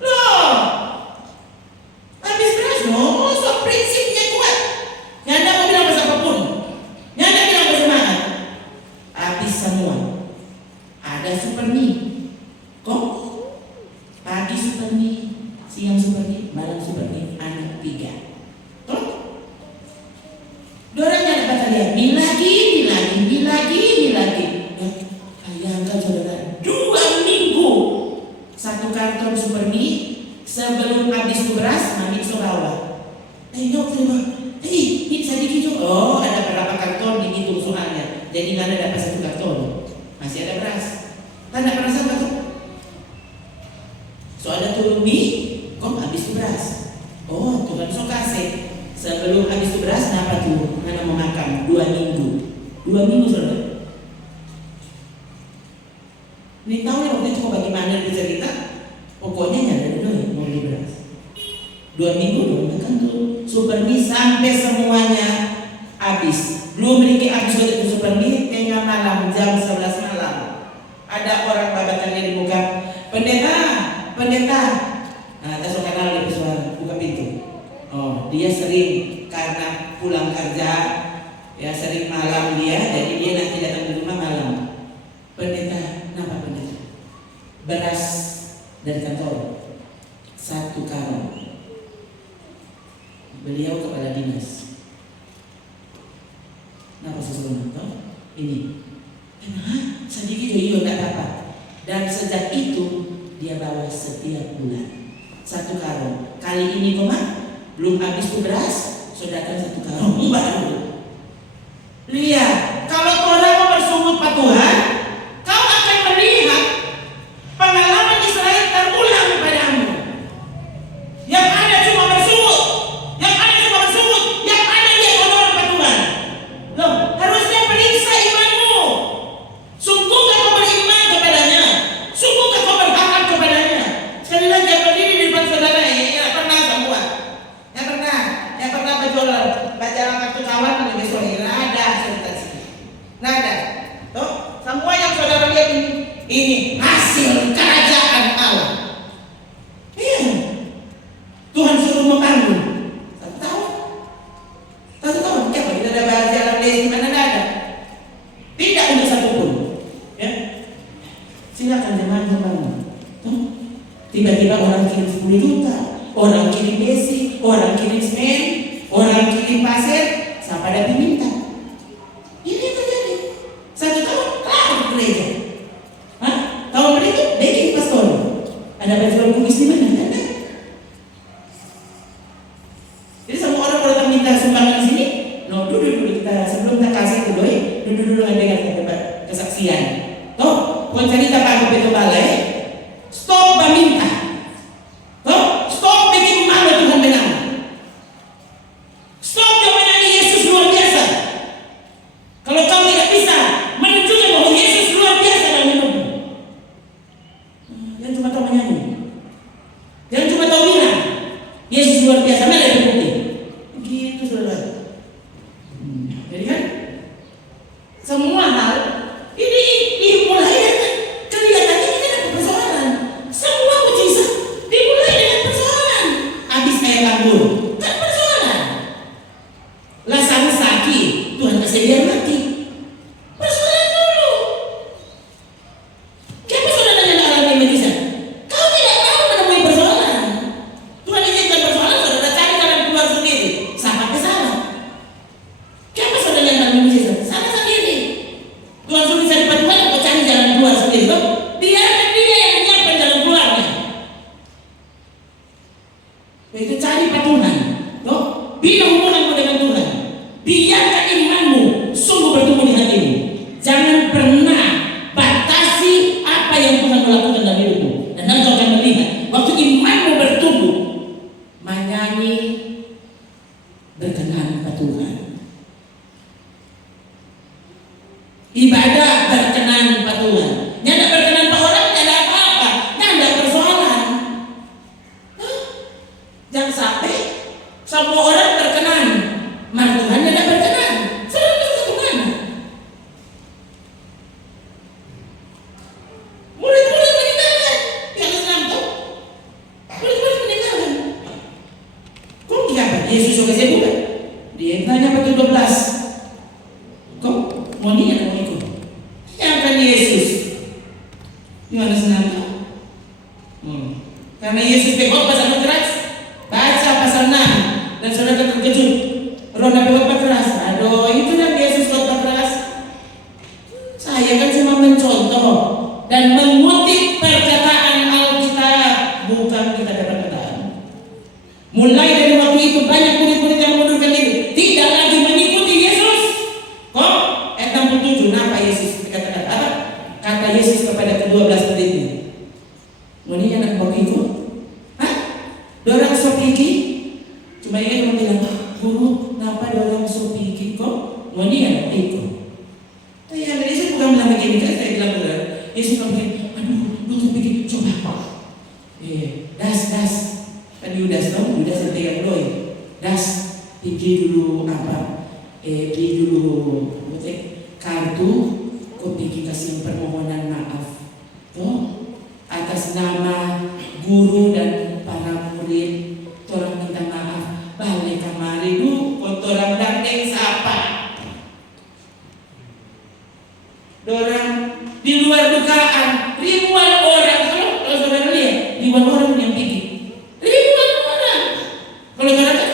Loh, habis beras loh, so prinsipnya kuat. Nyanda mau bilang bahasa apapun, nyanda bilang bersemangat. Habis semua. Ada super mie. Kok? Pagi super mie, siang super mie, malam super mie, anak 3. Kok? Dorangnya dapat kalian, mie lagi. Bayangkan saudara, 2 minggu 1 karton super mie sebelum habis itu beras, mami sorawa. Dok terima. Ini sedikit juga. Oh, ada berapa karton dihitung soalnya. Jadi nggak dapat 1 karton, masih ada beras. Tanda perasaan betul. Soalnya turun mie, kok habis itu beras. Oh, Tuhan so kasih. Sebelum habis itu beras, kenapa tuh? Karena mau makan 2 minggu. 2 minggu saudara. Ini tahu ya waktu itu mau bagaimana dicerita. Pokoknya nyada dulu mau beli beras. 2 minggu dong, kan tuh super mie sampai semuanya habis. Belum beli habis itu super mie tengah malam jam 11 malam. Ada orang babatannya dibuka. Pendeta. Nah, kita suka kenal di suara, buka pintu. Oh, dia sering karena pulang kerja, ya sering malam dia, jadi dia nanti datang di rumah malam. Pendeta, kenapa pendeta? Beras dari kantor 1 karung. Beliau kepala dinas. Kenapa sesuatu nonton? Ini. Sedikit juga tidak apa-apa. Dan sejak itu dia bawa setiap bulan 1 karung. Kali ini belum habis tuh beras, sudah datang 1 karung baru. Lihat, kalau orang mau bersungut pada Tuhan, kau akan melihat pengalaman Israel terulang padamu. Yang ada cuma bersungut, yang ada dia kotor pada Tuhan. Loh, harusnya periksa imanmu. Sungguhkah kau beriman kepadanya? Sungguhkah kau berharap Tiba-tiba orang kirim 10 juta, orang kirim besi, orang kirim semen, orang kirim pasir, siapa ada diminta? Ini yang terjadi. 1 tahun kelar gereja. Hah? Tahun berikut baking pastor. Ada jual kumis di mana? Ada. Jadi semua orang kalau tak minta sumbangan di sini, no, dulu kita sebelum kita kasih ke doi, dulu dengan kesaksian. Toh, kalau cerita Pak Beto Balai, stop meminta. Toh, stop bikin malu Tuhan benar. Stop menyanyi Yesus luar biasa. Kalau kau tidak bisa menunjukkan bahwa Yesus luar biasa dalam hidupmu, jangan cuma tahu menyanyi, jangan cuma tahu bilang Yesus luar biasa, mana yang bukti? Gitu saudara. Jadi kan semua hal ini dimulai dengan kelihatannya kita ada persoalan. Semua mujizat dimulai dengan persoalan. Habis kayak kabur, kan persoalan. Lazarus sakit, Tuhan kasih dia mati. Persoalan dulu. Kenapa saudara yang alami mujizat? Kau tidak tahu menemui persoalan. Tuhan izinkan persoalan, saudara cari jalan keluar sendiri. Sama kesalahan. Kenapa saudara yang alami mujizat? Salah sendiri. Tuhan suruh cari bantuan, kau cari jalan keluar sendiri. Loh, biarkan dia yang menyiapkan jalan keluarnya. Itu cari Tuhan. Loh, bina hubunganmu dengan Tuhan. Biarkan imanmu sungguh bertumbuh di hatimu. Jangan pernah batasi apa yang Tuhan melakukan dalam hidupmu. Dan engkau akan melihat waktu imanmu bertumbuh, menyanyi berkenan kepada Tuhan. Ibadah berkenan kepada Tuhan. Nyanda berkenan kepada orang, nyanda apa-apa, nyanda persoalan. Hah? Jangan sampai semua orang berkenan, malah Tuhan nyanda berkenan. Saudara bisa kemana? Murid-murid meninggalkan yang Islam tuh. Murid-murid meninggalkan. Kok tidak? Yesus juga saya bukan. Dia tanya pada 12. Kok mau dia mau ikut? Yang akan Yesus. Yohanes 6. Karena Yesus pekot pasal keras. Baca pasal 6 dan saudara terkejut. Roda pekot keras. Aduh, itu kan Yesus khotbah keras. Saya kan cuma mencontoh dan mengutip perkataan Alkitab, bukan kita perkataan. Mulai dari waktu itu banyak murid-murid yang mengundurkan diri, tidak lagi mengikuti Yesus. Kok? Ayat 67, kenapa Yesus dikatakan apa? Kata Yesus kepada ke-12 muridnya, "Ini anak bawa itu? Hah? Dorang sopiki?" Cuma ingat mau bilang, "Guru, kenapa dorang sopiki kok? Ini anak itu." Yang Yesus bukan bilang begini, kan saya bilang benar. Yesus bilang begini, "Aduh, lu sopiki, coba." Das. Kan Yudas dong, Yudas yang pegang doi. Das, pergi dulu apa? Beli dulu kartu, kau pergi kasih permohonan maaf. Tuh, atas nama guru dan para murid, orang minta maaf. Balik kamari lu, kotoran daging siapa? Dorang di luar dugaan, ribuan orang. Kalau saudara lihat, ribuan orang yang pergi. Ribuan orang. Kalau saudara,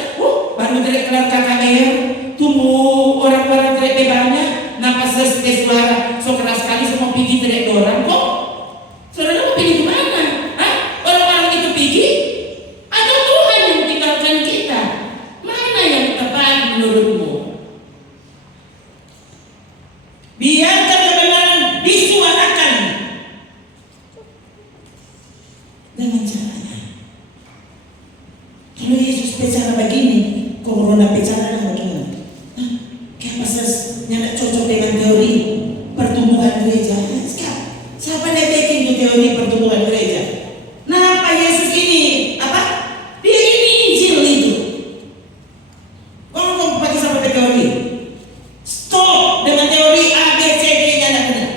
baru dari kelar KKR, tunggu orang-orang teriak bebasnya, napas ses suara, so keras sekali semua pergi teriak dorang kok. Saudara mau pergi kemana? Hah? Orang-orang itu pergi? Atau Tuhan yang tinggalkan kita? Mana yang tepat menurutmu? Biarkan kebenaran disuarakan dengan caranya. Kalau Yesus bicara begini, Corona bicara dengan begini. Kayak pasal yang cocok dengan teori pertumbuhan gereja. Siapa yang taking itu teori pertumbuhan gereja? Nah, apa Yesus ini? Apa? Dia ini Injil itu. Kau pakai sampai teori. Stop dengan teori A, B, C, D, nya tidak benar.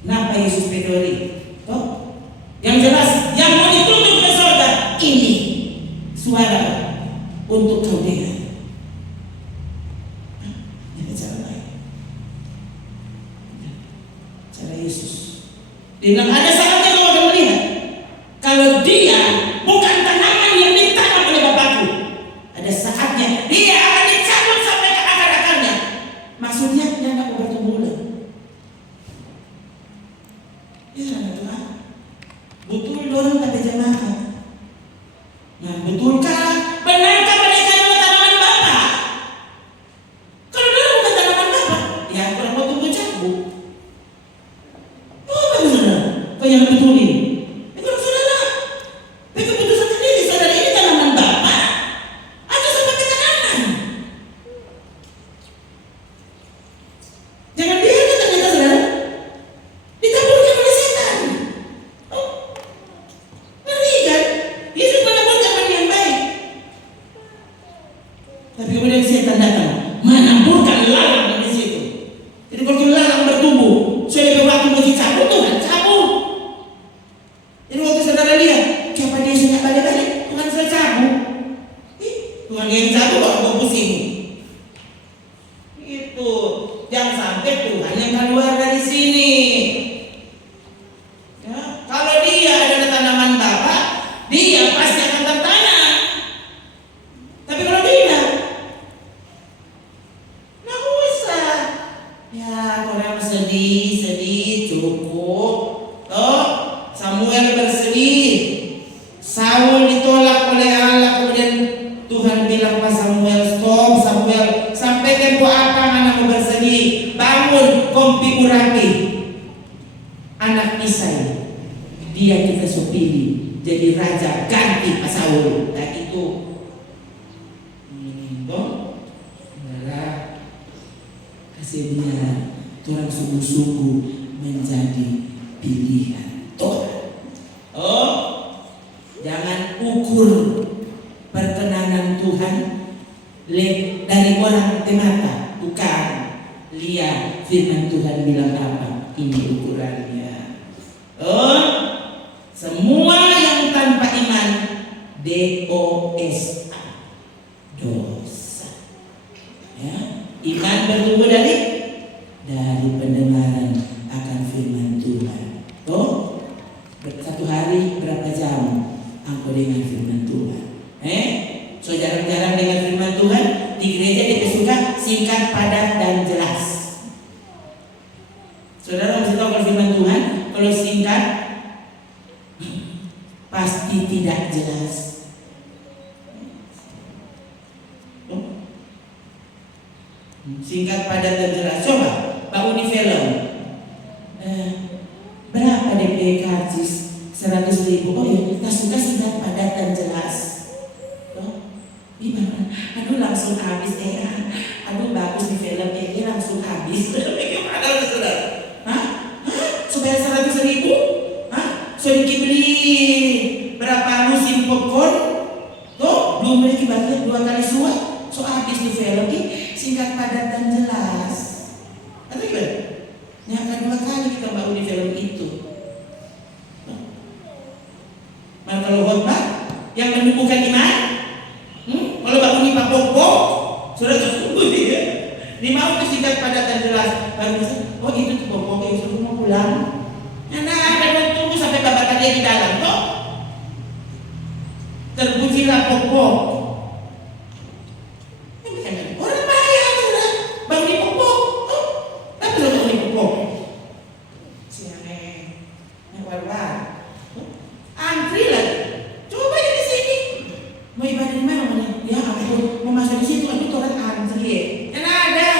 Kenapa Yesus teori? Toh? Yang jelas, yang mau dituntut ke surga ini suara untuk kau dengar. Ini cara lain. Cara Yesus. Dia bilang ada saatnya kau akan melihat kalau Betul dorang tapi jemaah. Nah, betulkah? Benarkah mereka adalah tanaman Bapak? Kalau dorang bukan tanaman Bapak, ya kurang mau tumbuh cabut. Oh, bagus saudara. Kau yang betulin. Kalau saudara, keputusan sendiri saudara ini tanaman Bapak atau seperti tanaman. Jangan biarkan ternyata saudara ditaburkan oleh setan. Oh, ngeri kan? Yesus menaburkan benih yang baik. Tapi kemudian setan datang menaburkan lalang di situ. Jadi kalau lalang bertumbuh, sudah waktu mau dicabut Tuhan cabut. Jadi waktu saudara lihat, siapa dia sudah balik-balik, Tuhan sudah cabut. Tuhan yang cabut orang mau pusing. Itu jangan sampai Tuhan yang keluar dari sini. Ya, kalau dia adalah tanaman Bapak, dia pasti akan tertanam. Tapi kalau tidak, nggak usah. Ya, orang sedih cukup. Toh, Samuel bersedih. Saul ditolak oleh Allah, kemudian Tuhan bilang pas Samuel, stop Samuel, sampai tempo apa anakmu bersedih? Bangun, kompiku rapi. Anak Isai, dia kita pilih jadi raja ganti Pak Saul. Nah itu, toh, adalah kasih dia Tuhan sungguh-sungguh menjadi pilihan Tuhan. Oh, jangan ukur perkenanan Tuhan dari orang temata, bukan. Lihat firman Tuhan bilang apa, ini ukurannya. Oh, semua yang tanpa iman dosa, dosa. Ya, iman bertumbuh dari pendengaran akan firman Tuhan. Oh, satu hari berapa jam engkau dengar firman Tuhan? So jarang-jarang dengar firman Tuhan. Di gereja dia suka singkat, padat, dan jelas. Saudara mesti tahu kalau firman Tuhan, kalau singkat pasti tidak jelas. Singkat, padat, dan jelas. Coba bangun di film. Berapa DP karcis? 100.000. Oh ya, kita suka singkat, padat, dan jelas. Gimana? Aduh langsung habis aduh bagus di film ini langsung habis. Gimana saudara? Hah? Supaya 100.000? Hah? Sedikit beli berapa musim popcorn? Tuh belum beli banyak 2 kali suap. So habis di film ini singkat, padat, dan jelas. Atau gimana? Yang kedua kali kita baru di film itu. Maka kalau khotbah yang menumbuhkan iman, kalau bangun di Papoko, sudah tunggu dia. Di mau singkat, padat, dan jelas. Baru bisa, oh itu tuh Papoko yang suruh mau pulang. Nah, akan tunggu sampai bapak dia di dalam, toh. Terpujilah Papoko. Orang bayar sudah bangun di Papoko, toh. Tapi sudah bangun di Papoko. Siang warbar. Antri lagi. Coba aja di sini. Mau ibadah di mana? Ya ampun, mau masuk di situ aduh orang antri. Kan ada.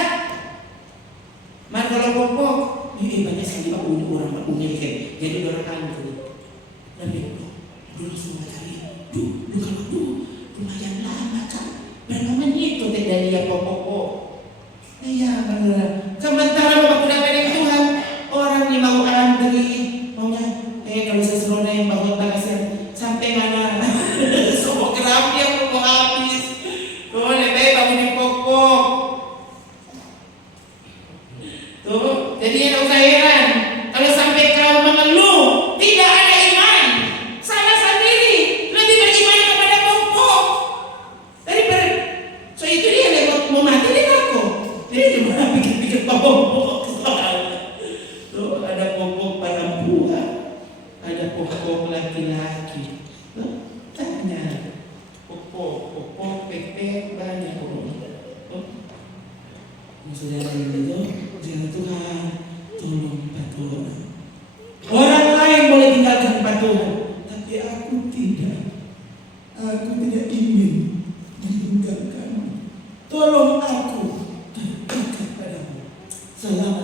Mari kalau popok, banyak sekali orang punya kan. Jadi orang antri. Tapi dulu semua cari. Lumayan lama kan. Berapa menit tuh dari dia popok. Iya benar. Sementara bapak udah pengen Tuhan, orang ini mau antri, maunya kalau saya suruh yang bawa bagasi sampai mana? Semua keram yang mau habis. Tuh lebih bangun di pokok. Tuh, jadi ada usah heran kalau sampai kau mengeluh tidak ada iman, salah sendiri. Lebih beriman kepada pokok daripada. So itu dia yang mau mati dia takut. Dia cuma pikir-pikir pokok. Tuh ada pokok perempuan, ada pokok laki-laki. Tanya pokok pepek banyak saudara itu jangan Tuhan tolong 4 orang. Orang lain boleh tinggalkan 4 Tuhan. Tapi aku tidak. Aku tidak ingin meninggalkanmu. Tolong aku terdekat padamu. Selamat